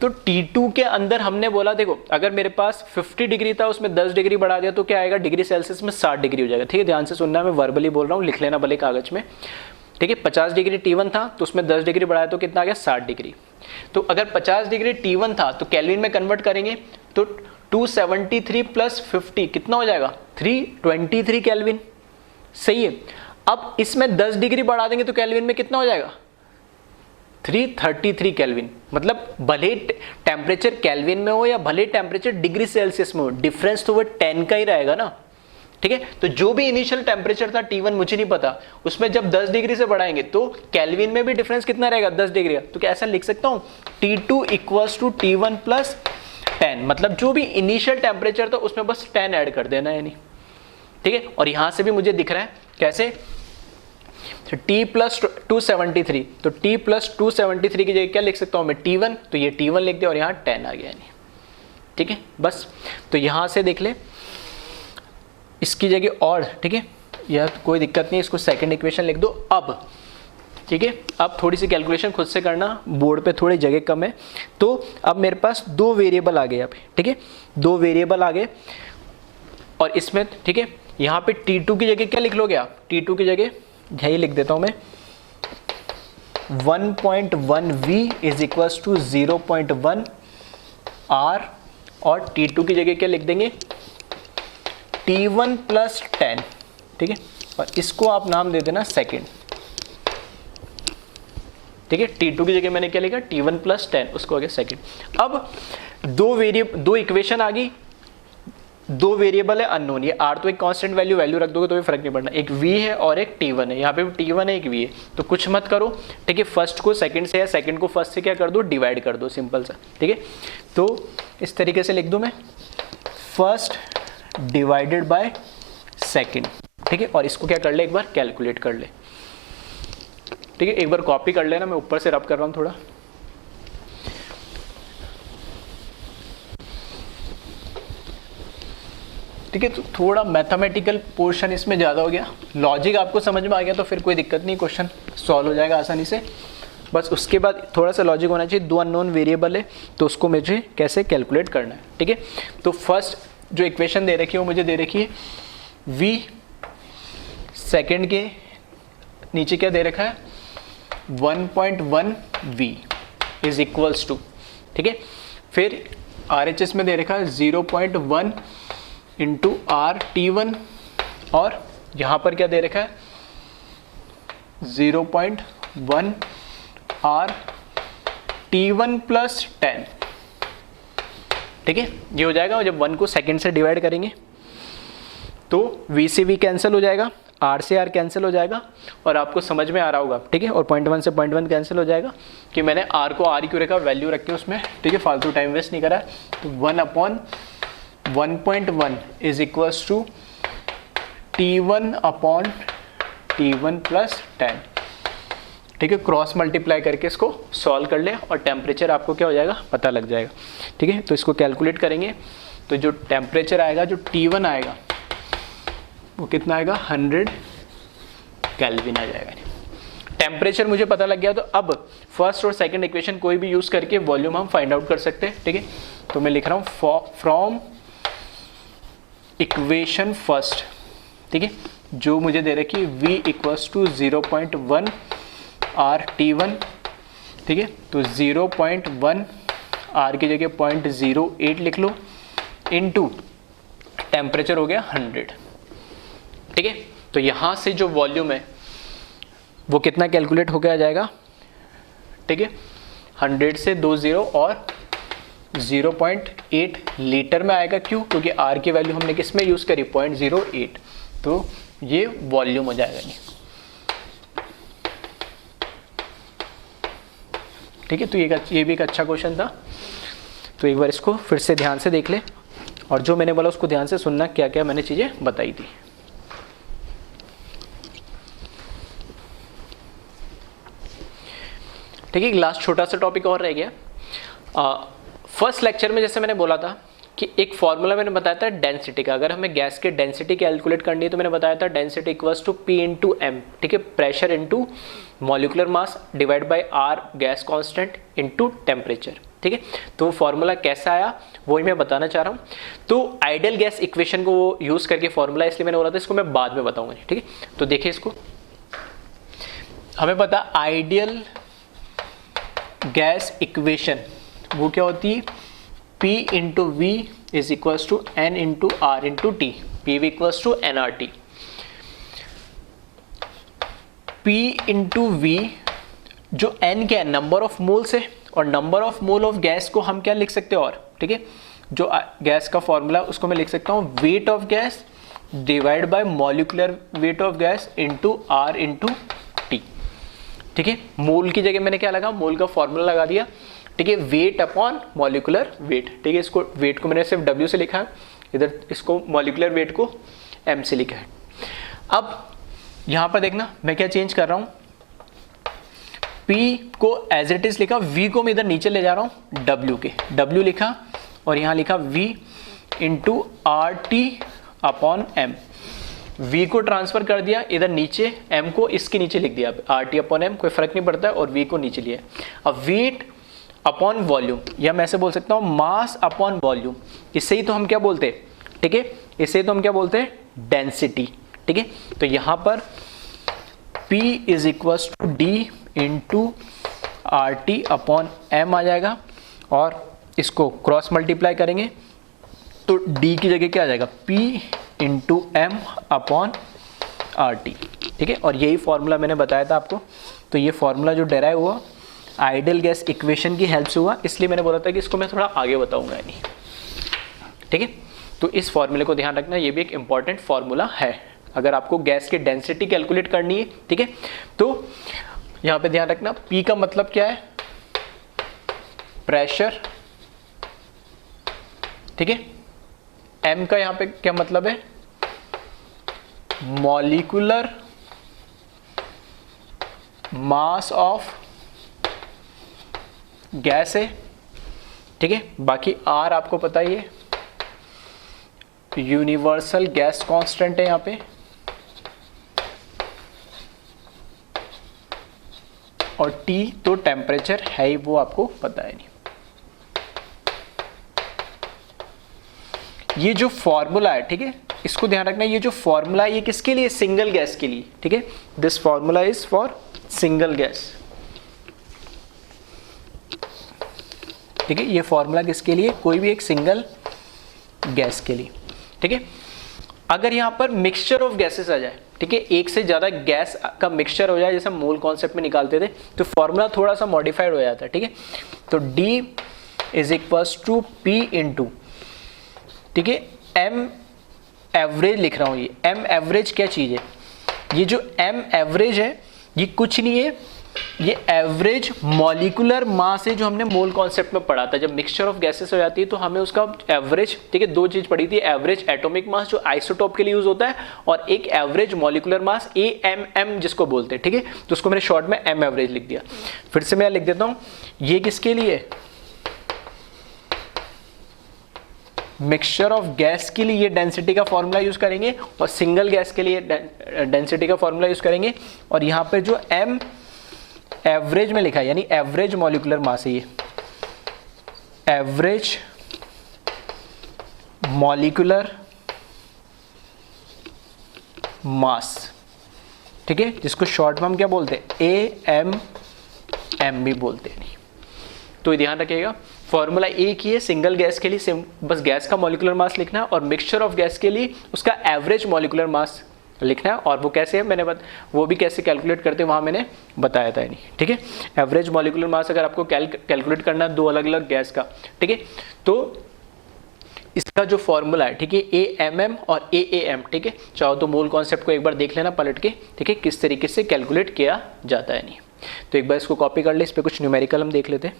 तो T2 के अंदर हमने बोला, देखो अगर मेरे पास 50 डिग्री था उसमें 10 डिग्री बढ़ा दिया तो क्या आएगा, डिग्री सेल्सियस में 60 डिग्री हो जाएगा, ठीक है, ध्यान से सुनना, मैं वर्बली बोल रहा हूँ, लिख लेना भले कागज में, ठीक है। 50 डिग्री T1 था तो उसमें 10 डिग्री बढ़ाया तो कितना आ गया, 60 डिग्री। तो अगर 50 डिग्री T1 था तो केल्विन में कन्वर्ट करेंगे तो 273 + 50 कितना हो जाएगा, 323 केल्विन, सही है। अब इसमें 10 डिग्री बढ़ा देंगे तो केल्विन में कितना हो जाएगा, 333 केल्विन। मतलब भले टेम्परेचर केल्विन में हो या भले टेम्परेचर डिग्री सेल्सियस में हो, डिफरेंस तो वो 10 का ही रहेगा ना, ठीक है। तो जो भी इनिशियल टेम्परेचर था T1, मुझे नहीं पता, उसमें जब 10 डिग्री से बढ़ाएंगे तो केल्विन में भी डिफरेंस कितना रहेगा, 10 डिग्री का। तो क्या ऐसा लिख सकता हूँ, T2 = T1 + 10, मतलब जो भी इनिशियल टेम्परेचर था उसमें बस 10 ऐड कर देना, यानी, ठीक है। और यहाँ से भी मुझे दिख रहा है कैसे, तो T + 273, तो T + 273 की जगह क्या लिख सकता हूँ मैं, T1, तो ये T1 लिख दिया और यहाँ 10 आ गया, यानी, ठीक है। बस तो यहाँ से देख ले इसकी जगह और, ठीक है, यह कोई दिक्कत नहीं, इसको सेकंड इक्वेशन लिख दो अब, ठीक है। अब थोड़ी सी कैलकुलेशन खुद से करना, बोर्ड पे थोड़ी जगह कम है। तो अब मेरे पास 2 वेरिएबल आ गए, अब ठीक है, 2 वेरिएबल आ गए, और इसमें, ठीक है, यहाँ पे T2 की जगह क्या लिख लोगे आप, T2 की जगह यही लिख देता हूँ मैं, 1.1 V = 0.1 R, और T2 की जगह क्या लिख देंगे, T1 + 10, ठीक है, और इसको आप नाम दे देना सेकेंड, ठीक है। T2 की जगह मैंने क्या लिखा, T1 + 10, उसको आगे सेकेंड। अब दो इक्वेशन आ गई, 2 वेरिएबल है अननोन, ये R तो एक कांस्टेंट वैल्यू रख दोगे तो भी फर्क नहीं पड़ना, एक V है और एक T1 है, यहाँ पे भी T1 है, एक V है, तो कुछ मत करो, ठीक है, फर्स्ट को सेकंड से या सेकंड को फर्स्ट से क्या कर दो, डिवाइड कर दो, सिंपल सा, ठीक है। तो इस तरीके से लिख दूँ मैं, फर्स्ट डिवाइडेड बाय सेकंड, ठीक है, और इसको क्या कर ले, एक बार कैलकुलेट कर ले। ठीक है, एक बार कॉपी कर लेना, मैं ऊपर से रब कर रहा हूँ थोड़ा। ठीक है, तो थोड़ा मैथमेटिकल पोर्शन इसमें ज़्यादा हो गया, लॉजिक आपको समझ में आ गया तो फिर कोई दिक्कत नहीं, क्वेश्चन सॉल्व हो जाएगा आसानी से। बस उसके बाद थोड़ा सा लॉजिक होना चाहिए, 2 अननोन वेरिएबल है तो उसको मुझे कैसे कैलकुलेट करना है। ठीक है, तो फर्स्ट जो इक्वेशन दे रखी है वो मुझे दे रखी है v, सेकेंड के नीचे क्या दे रखा है 1.1 v इज इक्वल्स टू, ठीक है, फिर RHS में दे रखा है 0.1 इंटू RT1, और यहाँ पर क्या दे रखा है 0.1 RT1 प्लस 10। ठीक है, ये हो जाएगा, और जब 1 को सेकंड से डिवाइड करेंगे तो V से V कैंसिल हो जाएगा, R से R कैंसिल हो जाएगा, और आपको समझ में आ रहा होगा। ठीक है, और 0.1 से 0.1 कैंसिल हो जाएगा कि मैंने R को R क्यों रखा, वैल्यू रखी उसमें। ठीक है, फालतू टाइम वेस्ट नहीं करा। तो 1/1.1 is equals to T1/T1 plus 10। ठीक है, क्रॉस मल्टीप्लाई करके इसको सॉल्व कर ले और टेम्परेचर आपको क्या हो जाएगा पता लग जाएगा। ठीक है, तो इसको कैलकुलेट करेंगे तो जो टेम्परेचर आएगा, जो T1 आएगा वो कितना आएगा 100 केल्विन आ जाएगा। टेम्परेचर मुझे पता लग गया, तो अब फर्स्ट और सेकंड इक्वेशन कोई भी यूज़ करके वॉल्यूम हम फाइंड आउट कर सकते हैं। ठीक है, तो मैं लिख रहा हूँ फ्रॉम इक्वेशन फर्स्ट, ठीक है, जो मुझे दे रखी है V इक्वल्स टू 0.1 RT1। ठीक है, तो 0.1 R की जगह 0.08 लिख लो, इनटू टेम्परेचर हो गया 100। ठीक है, तो यहाँ से जो वॉल्यूम है वो कितना कैलकुलेट होकर आ जाएगा। ठीक है, 100 से 2 0 और 0.8 लीटर में आएगा। क्यों? क्योंकि R की वैल्यू हमने किस में यूज़ करी 0.08, तो ये वॉल्यूम हो जाएगा। नहीं, ठीक है, तो ये भी एक अच्छा क्वेश्चन था। तो एक बार इसको फिर से ध्यान से देख ले, और जो मैंने बोला उसको ध्यान से सुनना, क्या क्या मैंने चीज़ें बताई थी। ठीक है, लास्ट छोटा सा टॉपिक और रह गया। फर्स्ट लेक्चर में जैसे मैंने बोला था कि एक फॉर्मूला मैंने बताया था डेंसिटी का। अगर हमें गैस की डेंसिटी कैलकुलेट करनी है तो मैंने बताया था density equals to P into M. ठीक है, pressure into molecular mass divide by R gas constant into temperature. ठीक है, तो वो फॉर्मूला कैसा आया वही मैं बताना चाह रहा हूँ। तो आइडियल गैस इक्वेशन को वो यूज़ करके फॉर्मूला, इसलिए मैंने बोला था इसको मैं बाद में बताऊँगा। ठीक है, तो देखिए इसको, हमें पता आइडियल गैस इक्वेशन वो क्या होती है, P into V is equals to N into R into T, P V equals to NRT। P into V जो N क्या है, नंबर ऑफ मोल्स है, और number of mole of gas को हम क्या लिख सकते हैं, और ठीक है, जो गैस का फॉर्मूला उसको मैं लिख सकता हूँ weight of gas divide by molecular weight of gas into R into T. ठीक है, मोल की जगह मैंने क्या लगा, मोल का फॉर्मूला लगा दिया। ठीक है, वेट अपॉन मॉलिकुलर वेट। ठीक है, इसको वेट को मैंने सिर्फ W से लिखा है, इधर इसको मॉलिकुलर वेट को M से लिखा है। अब यहाँ पर देखना मैं क्या चेंज कर रहा हूँ, P को एज इट इज लिखा, V को मैं इधर नीचे ले जा रहा हूँ W के, W लिखा और यहाँ लिखा V into RT upon M। V को ट्रांसफर कर दिया इधर नीचे, M को इसके नीचे लिख दिया, RT अपॉन M कोई फर्क नहीं पड़ता है, और V को नीचे लिया। अब वेट अपॉन वॉल्यूम, या मैं ऐसे बोल सकता हूँ मास अपॉन वॉल्यूम, इससे ही तो हम क्या बोलते हैं, ठीक है, इससे तो हम क्या बोलते हैं डेंसिटी। ठीक है, तो यहाँ पर P is equals to D into RT upon M आ जाएगा, और इसको क्रॉस मल्टीप्लाई करेंगे तो D की जगह क्या आ जाएगा P into M upon RT। ठीक है, और यही फॉर्मूला मैंने बताया था आपको। तो ये फॉर्मूला जो डेराइव हुआ आइडियल गैस इक्वेशन की हेल्प से हुआ, इसलिए मैंने बोला था कि इसको मैं थोड़ा आगे बताऊंगा नहीं। ठीक है, तो इस फॉर्मूले को ध्यान रखना, ये भी एक इंपॉर्टेंट फॉर्मूला है अगर आपको गैस की डेंसिटी कैलकुलेट करनी है। ठीक है, तो यहाँ पे ध्यान रखना P का मतलब क्या है, प्रेशर। ठीक है, M का यहाँ पे क्या मतलब है, मॉलिक्यूलर मास ऑफ गैस है, ठीक है। बाकी आर आपको पता ही है, यूनिवर्सल गैस कांस्टेंट है यहाँ पे, और टी तो टेम्परेचर है ही, वो आपको पता है नहीं। ये जो फॉर्मूला है, ठीक है, इसको ध्यान रखना, ये जो फॉर्मूला है ये किसके लिए? सिंगल गैस के लिए, ठीक है। This formula is for single gas, ठीक है। ये फॉर्मूला किसके लिए? कोई भी एक सिंगल गैस के लिए, ठीक है। अगर यहाँ पर मिक्सचर ऑफ गैसेस आ जाए, ठीक है, एक से ज्यादा गैस का मिक्सचर हो जाए, जैसे मोल कॉन्सेप्ट में निकालते थे, तो फॉर्मूला थोड़ा सा मॉडिफाइड हो जाता है, ठीक है। तो D is equals to P into, ठीक है, M एवरेज लिख रहा हूं। ये M एवरेज क्या चीज है? ये जो M एवरेज है ये कुछ नहीं है, ये एवरेज मॉलिक्यूलर मास है, जो हमने मोल कॉन्सेप्ट में पढ़ा था। जब मिक्सचर ऑफ गैसेस हो जाती है तो हमें उसका एवरेज, ठीक है, दो चीज पढ़ी थी, एवरेज एटॉमिक मास जो आइसोटोप के लिए यूज होता है, और एक एवरेज मॉलिक्यूलर मास AMM जिसको बोलते हैं, ठीक है। तो उसको मैंने शॉर्ट में M एवरेज लिख दिया। फिर से मैं लिख देता हूं, ये किसके लिए? मिक्सचर ऑफ गैस के लिए ये डेंसिटी का फॉर्मूला यूज करेंगे, और सिंगल गैस के लिए डेंसिटी का फॉर्मूला यूज करेंगे। और यहां पे जो M एवरेज में लिखा है, यानी एवरेज मॉलिक्यूलर मास है, ये एवरेज मॉलिक्यूलर मास, ठीक है, जिसको शॉर्ट में हम क्या बोलते हैं? AMM भी बोलते हैं। तो ध्यान रखिएगा, फॉर्मूला एक ही है, सिंगल गैस के लिए बस गैस का मॉलिक्यूलर मास लिखना है, और मिक्सचर ऑफ गैस के लिए उसका एवरेज मॉलिक्यूलर मास लिखना है। और वो कैसे है, मैंने वो भी कैसे कैलकुलेट करते हैं वहां मैंने बताया था, नहीं, ठीक है। एवरेज मॉलिक्यूलर मास अगर आपको कैलकुलेट करना है दो अलग अलग गैस का, ठीक है, तो इसका जो फॉर्मूला है, ठीक है, AMM और AAM, ठीक है। चाहो तो मूल कॉन्सेप्ट को एक बार देख लेना पलट के, ठीक है, किस तरीके से कैलकुलेट किया जाता है, नहीं। तो एक बार इसको कॉपी कर ले, इस पर कुछ न्यूमेरिकल हम देख लेते हैं,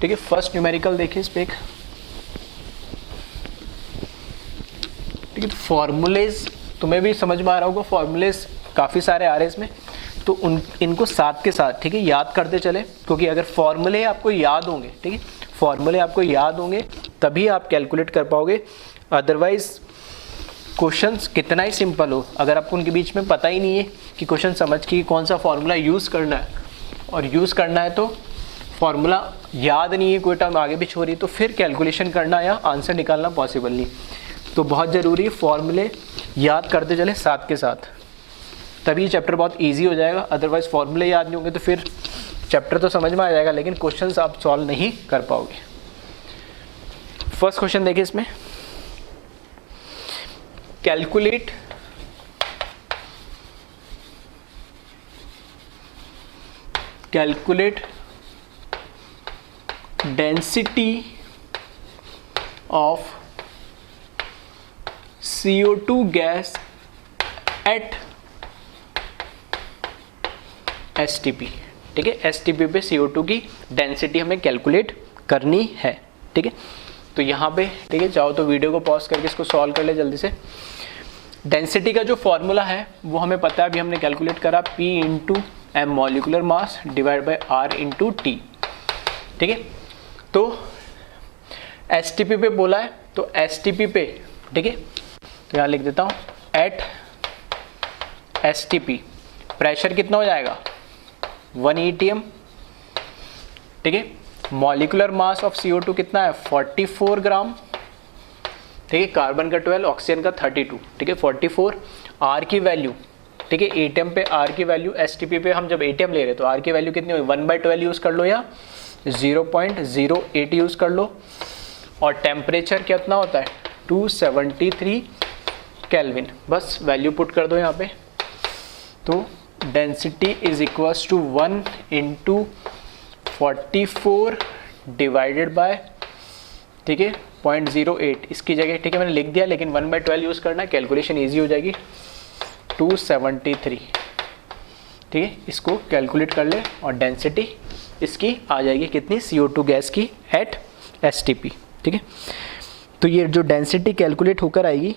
ठीक है। फर्स्ट न्यूमेरिकल देखिए इस पे एक, ठीक है। फॉर्मूलेज तुम्हें भी समझ में आ रहा होगा, फॉर्मूलेज काफ़ी सारे आ रहे हैं इसमें, तो इनको साथ के साथ, ठीक है, याद करते चले, क्योंकि अगर फॉर्मूले आपको याद होंगे, ठीक है, फॉर्मूले आपको याद होंगे तभी आप कैलकुलेट कर पाओगे। अदरवाइज क्वेश्चंस कितना ही सिंपल हो, अगर आपको उनके बीच में पता ही नहीं है कि क्वेश्चन समझ के कौन सा फॉर्मूला यूज़ करना है, और यूज़ करना है तो फॉर्मूला याद नहीं है, कोई टर्म आगे भी छोड़ रही, तो फिर कैलकुलेशन करना या आंसर निकालना पॉसिबल नहीं। तो बहुत ज़रूरी है फॉर्मूले याद करते चले साथ के साथ, तभी चैप्टर बहुत इजी हो जाएगा। अदरवाइज फॉर्मूले याद नहीं होंगे तो फिर चैप्टर तो समझ में आ जाएगा, लेकिन क्वेश्चंस आप सॉल्व नहीं कर पाओगे। फर्स्ट क्वेश्चन देखिए इसमें, calculate density of CO2 gas at STP, ठीक है। STP पे CO2 की डेंसिटी हमें कैलकुलेट करनी है, ठीक है। तो यहाँ पे, ठीक है, चाहो तो वीडियो को पॉज करके इसको सॉल्व कर ले जल्दी से। डेंसिटी का जो फॉर्मूला है वो हमें पता है, अभी हमने कैलकुलेट करा, P into M molecular mass divide by R into T, ठीक है। तो STP पे बोला है, तो STP पे, ठीक है, तो यहाँ लिख देता हूँ, एट STP प्रेशर कितना हो जाएगा? 1 atm, ठीक है। मॉलिक्यूलर मास ऑफ CO2 कितना है? 44 ग्राम, ठीक है। कार्बन का 12, ऑक्सीजन का 32, ठीक है, 44। R की वैल्यू, ठीक है, एटीएम पे R की वैल्यू, STP पे हम जब एटीएम ले रहे तो R की वैल्यू कितनी हुई? 1/12 यूज़ कर लो या 0.08 यूज़ कर लो। और टेम्परेचर कितना होता है? 273 केल्विन। बस वैल्यू पुट कर दो यहाँ पे। तो density is equals to 1 into 44 divided by, ठीक है, 0.08 इसकी जगह, ठीक है, मैंने लिख दिया, लेकिन 1/12 यूज़ करना है, कैलकुलेशन ईजी हो जाएगी। 273, ठीक है, इसको कैलकुलेट कर ले और डेंसिटी इसकी आ जाएगी कितनी? CO2 गैस की एट STP, ठीक है। तो ये जो डेंसिटी कैलकुलेट होकर आएगी,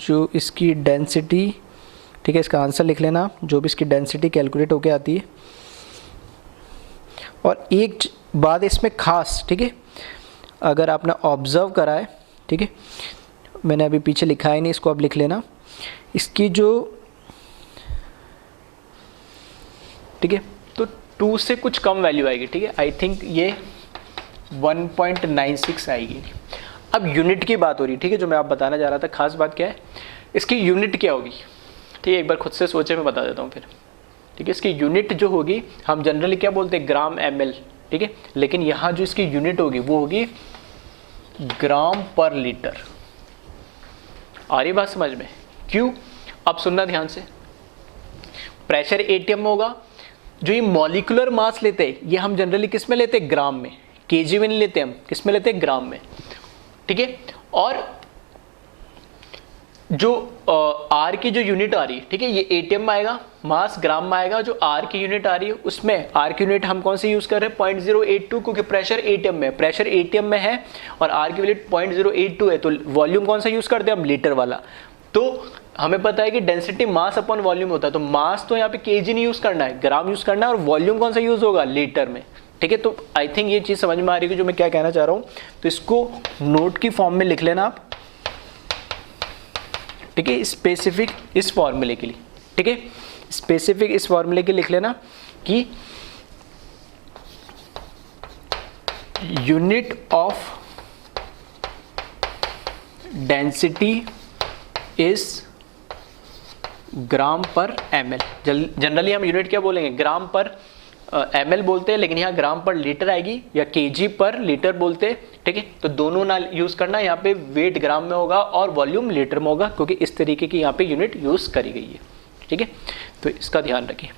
जो इसकी डेंसिटी, ठीक है, इसका आंसर लिख लेना, जो भी इसकी डेंसिटी कैलकुलेट होकर आती है। और एक बात इसमें खास, ठीक है, अगर आपने ऑब्ज़र्व करा है, ठीक है, मैंने अभी पीछे लिखा ही नहीं, इसको अब लिख लेना, इसकी जो, ठीक है, तो 2 से कुछ कम वैल्यू आएगी, ठीक है, आई थिंक ये 1.96 आएगी। अब यूनिट की बात हो रही है, ठीक है, जो मैं आप बताना चाह रहा था, खास बात क्या है, इसकी यूनिट क्या होगी, ठीक है, एक बार खुद से सोचे, मैं बता देता हूँ फिर, ठीक है। इसकी यूनिट जो होगी, हम जनरली क्या बोलते हैं, ग्राम ml, ठीक है, लेकिन यहाँ जो इसकी यूनिट होगी वो होगी ग्राम पर लीटर। आ रही बात समझ में? क्यों? अब सुनना ध्यान से, प्रेशर ATM में होगा, जो ये मॉलिक्यूलर मास लेते हैं ये हम जनरली किस में लेते हैं, ग्राम में, केजी में नहीं लेते हम, किस में लेते हैं, ग्राम में, ठीक है। और जो आर की जो यूनिट आ रही है, ठीक है, ये ATM में आएगा, मास ग्राम में आएगा, जो आर की यूनिट आ रही है उसमें आर की यूनिट हम कौन सी यूज कर रहे हैं, 0.082, क्योंकि प्रेशर ATM में, प्रेशर ATM में है और आर की वैल्यू 0.082 है, तो वॉल्यूम कौन सा यूज करते हैं हम, लीटर वाला। तो हमें पता है कि डेंसिटी मास अपॉन वॉल्यूम होता है, तो मास तो यहाँ पे केजी नहीं यूज करना है, ग्राम यूज करना है, और वॉल्यूम कौन सा यूज होगा, लीटर में, ठीक है। तो आई थिंक ये चीज समझ में आ रही है जो मैं क्या कहना चाह रहा हूँ। तो इसको नोट की फॉर्म में लिख लेना आप, ठीक है, स्पेसिफिक इस फॉर्मूले के लिए, ठीक है, स्पेसिफिक इस फॉर्मूले के लिख लेना कि unit of density is gram पर ml। जनरली हम यूनिट क्या बोलेंगे, ग्राम पर ml बोलते हैं, लेकिन यहाँ ग्राम पर लीटर आएगी, या केजी पर लीटर बोलते हैं, ठीक है। तो दोनों ना यूज करना, यहाँ पे वेट ग्राम में होगा और वॉल्यूम लीटर में होगा, क्योंकि इस तरीके की यहाँ पे यूनिट यूज करी गई है, ठीक है। तो इसका ध्यान रखिए।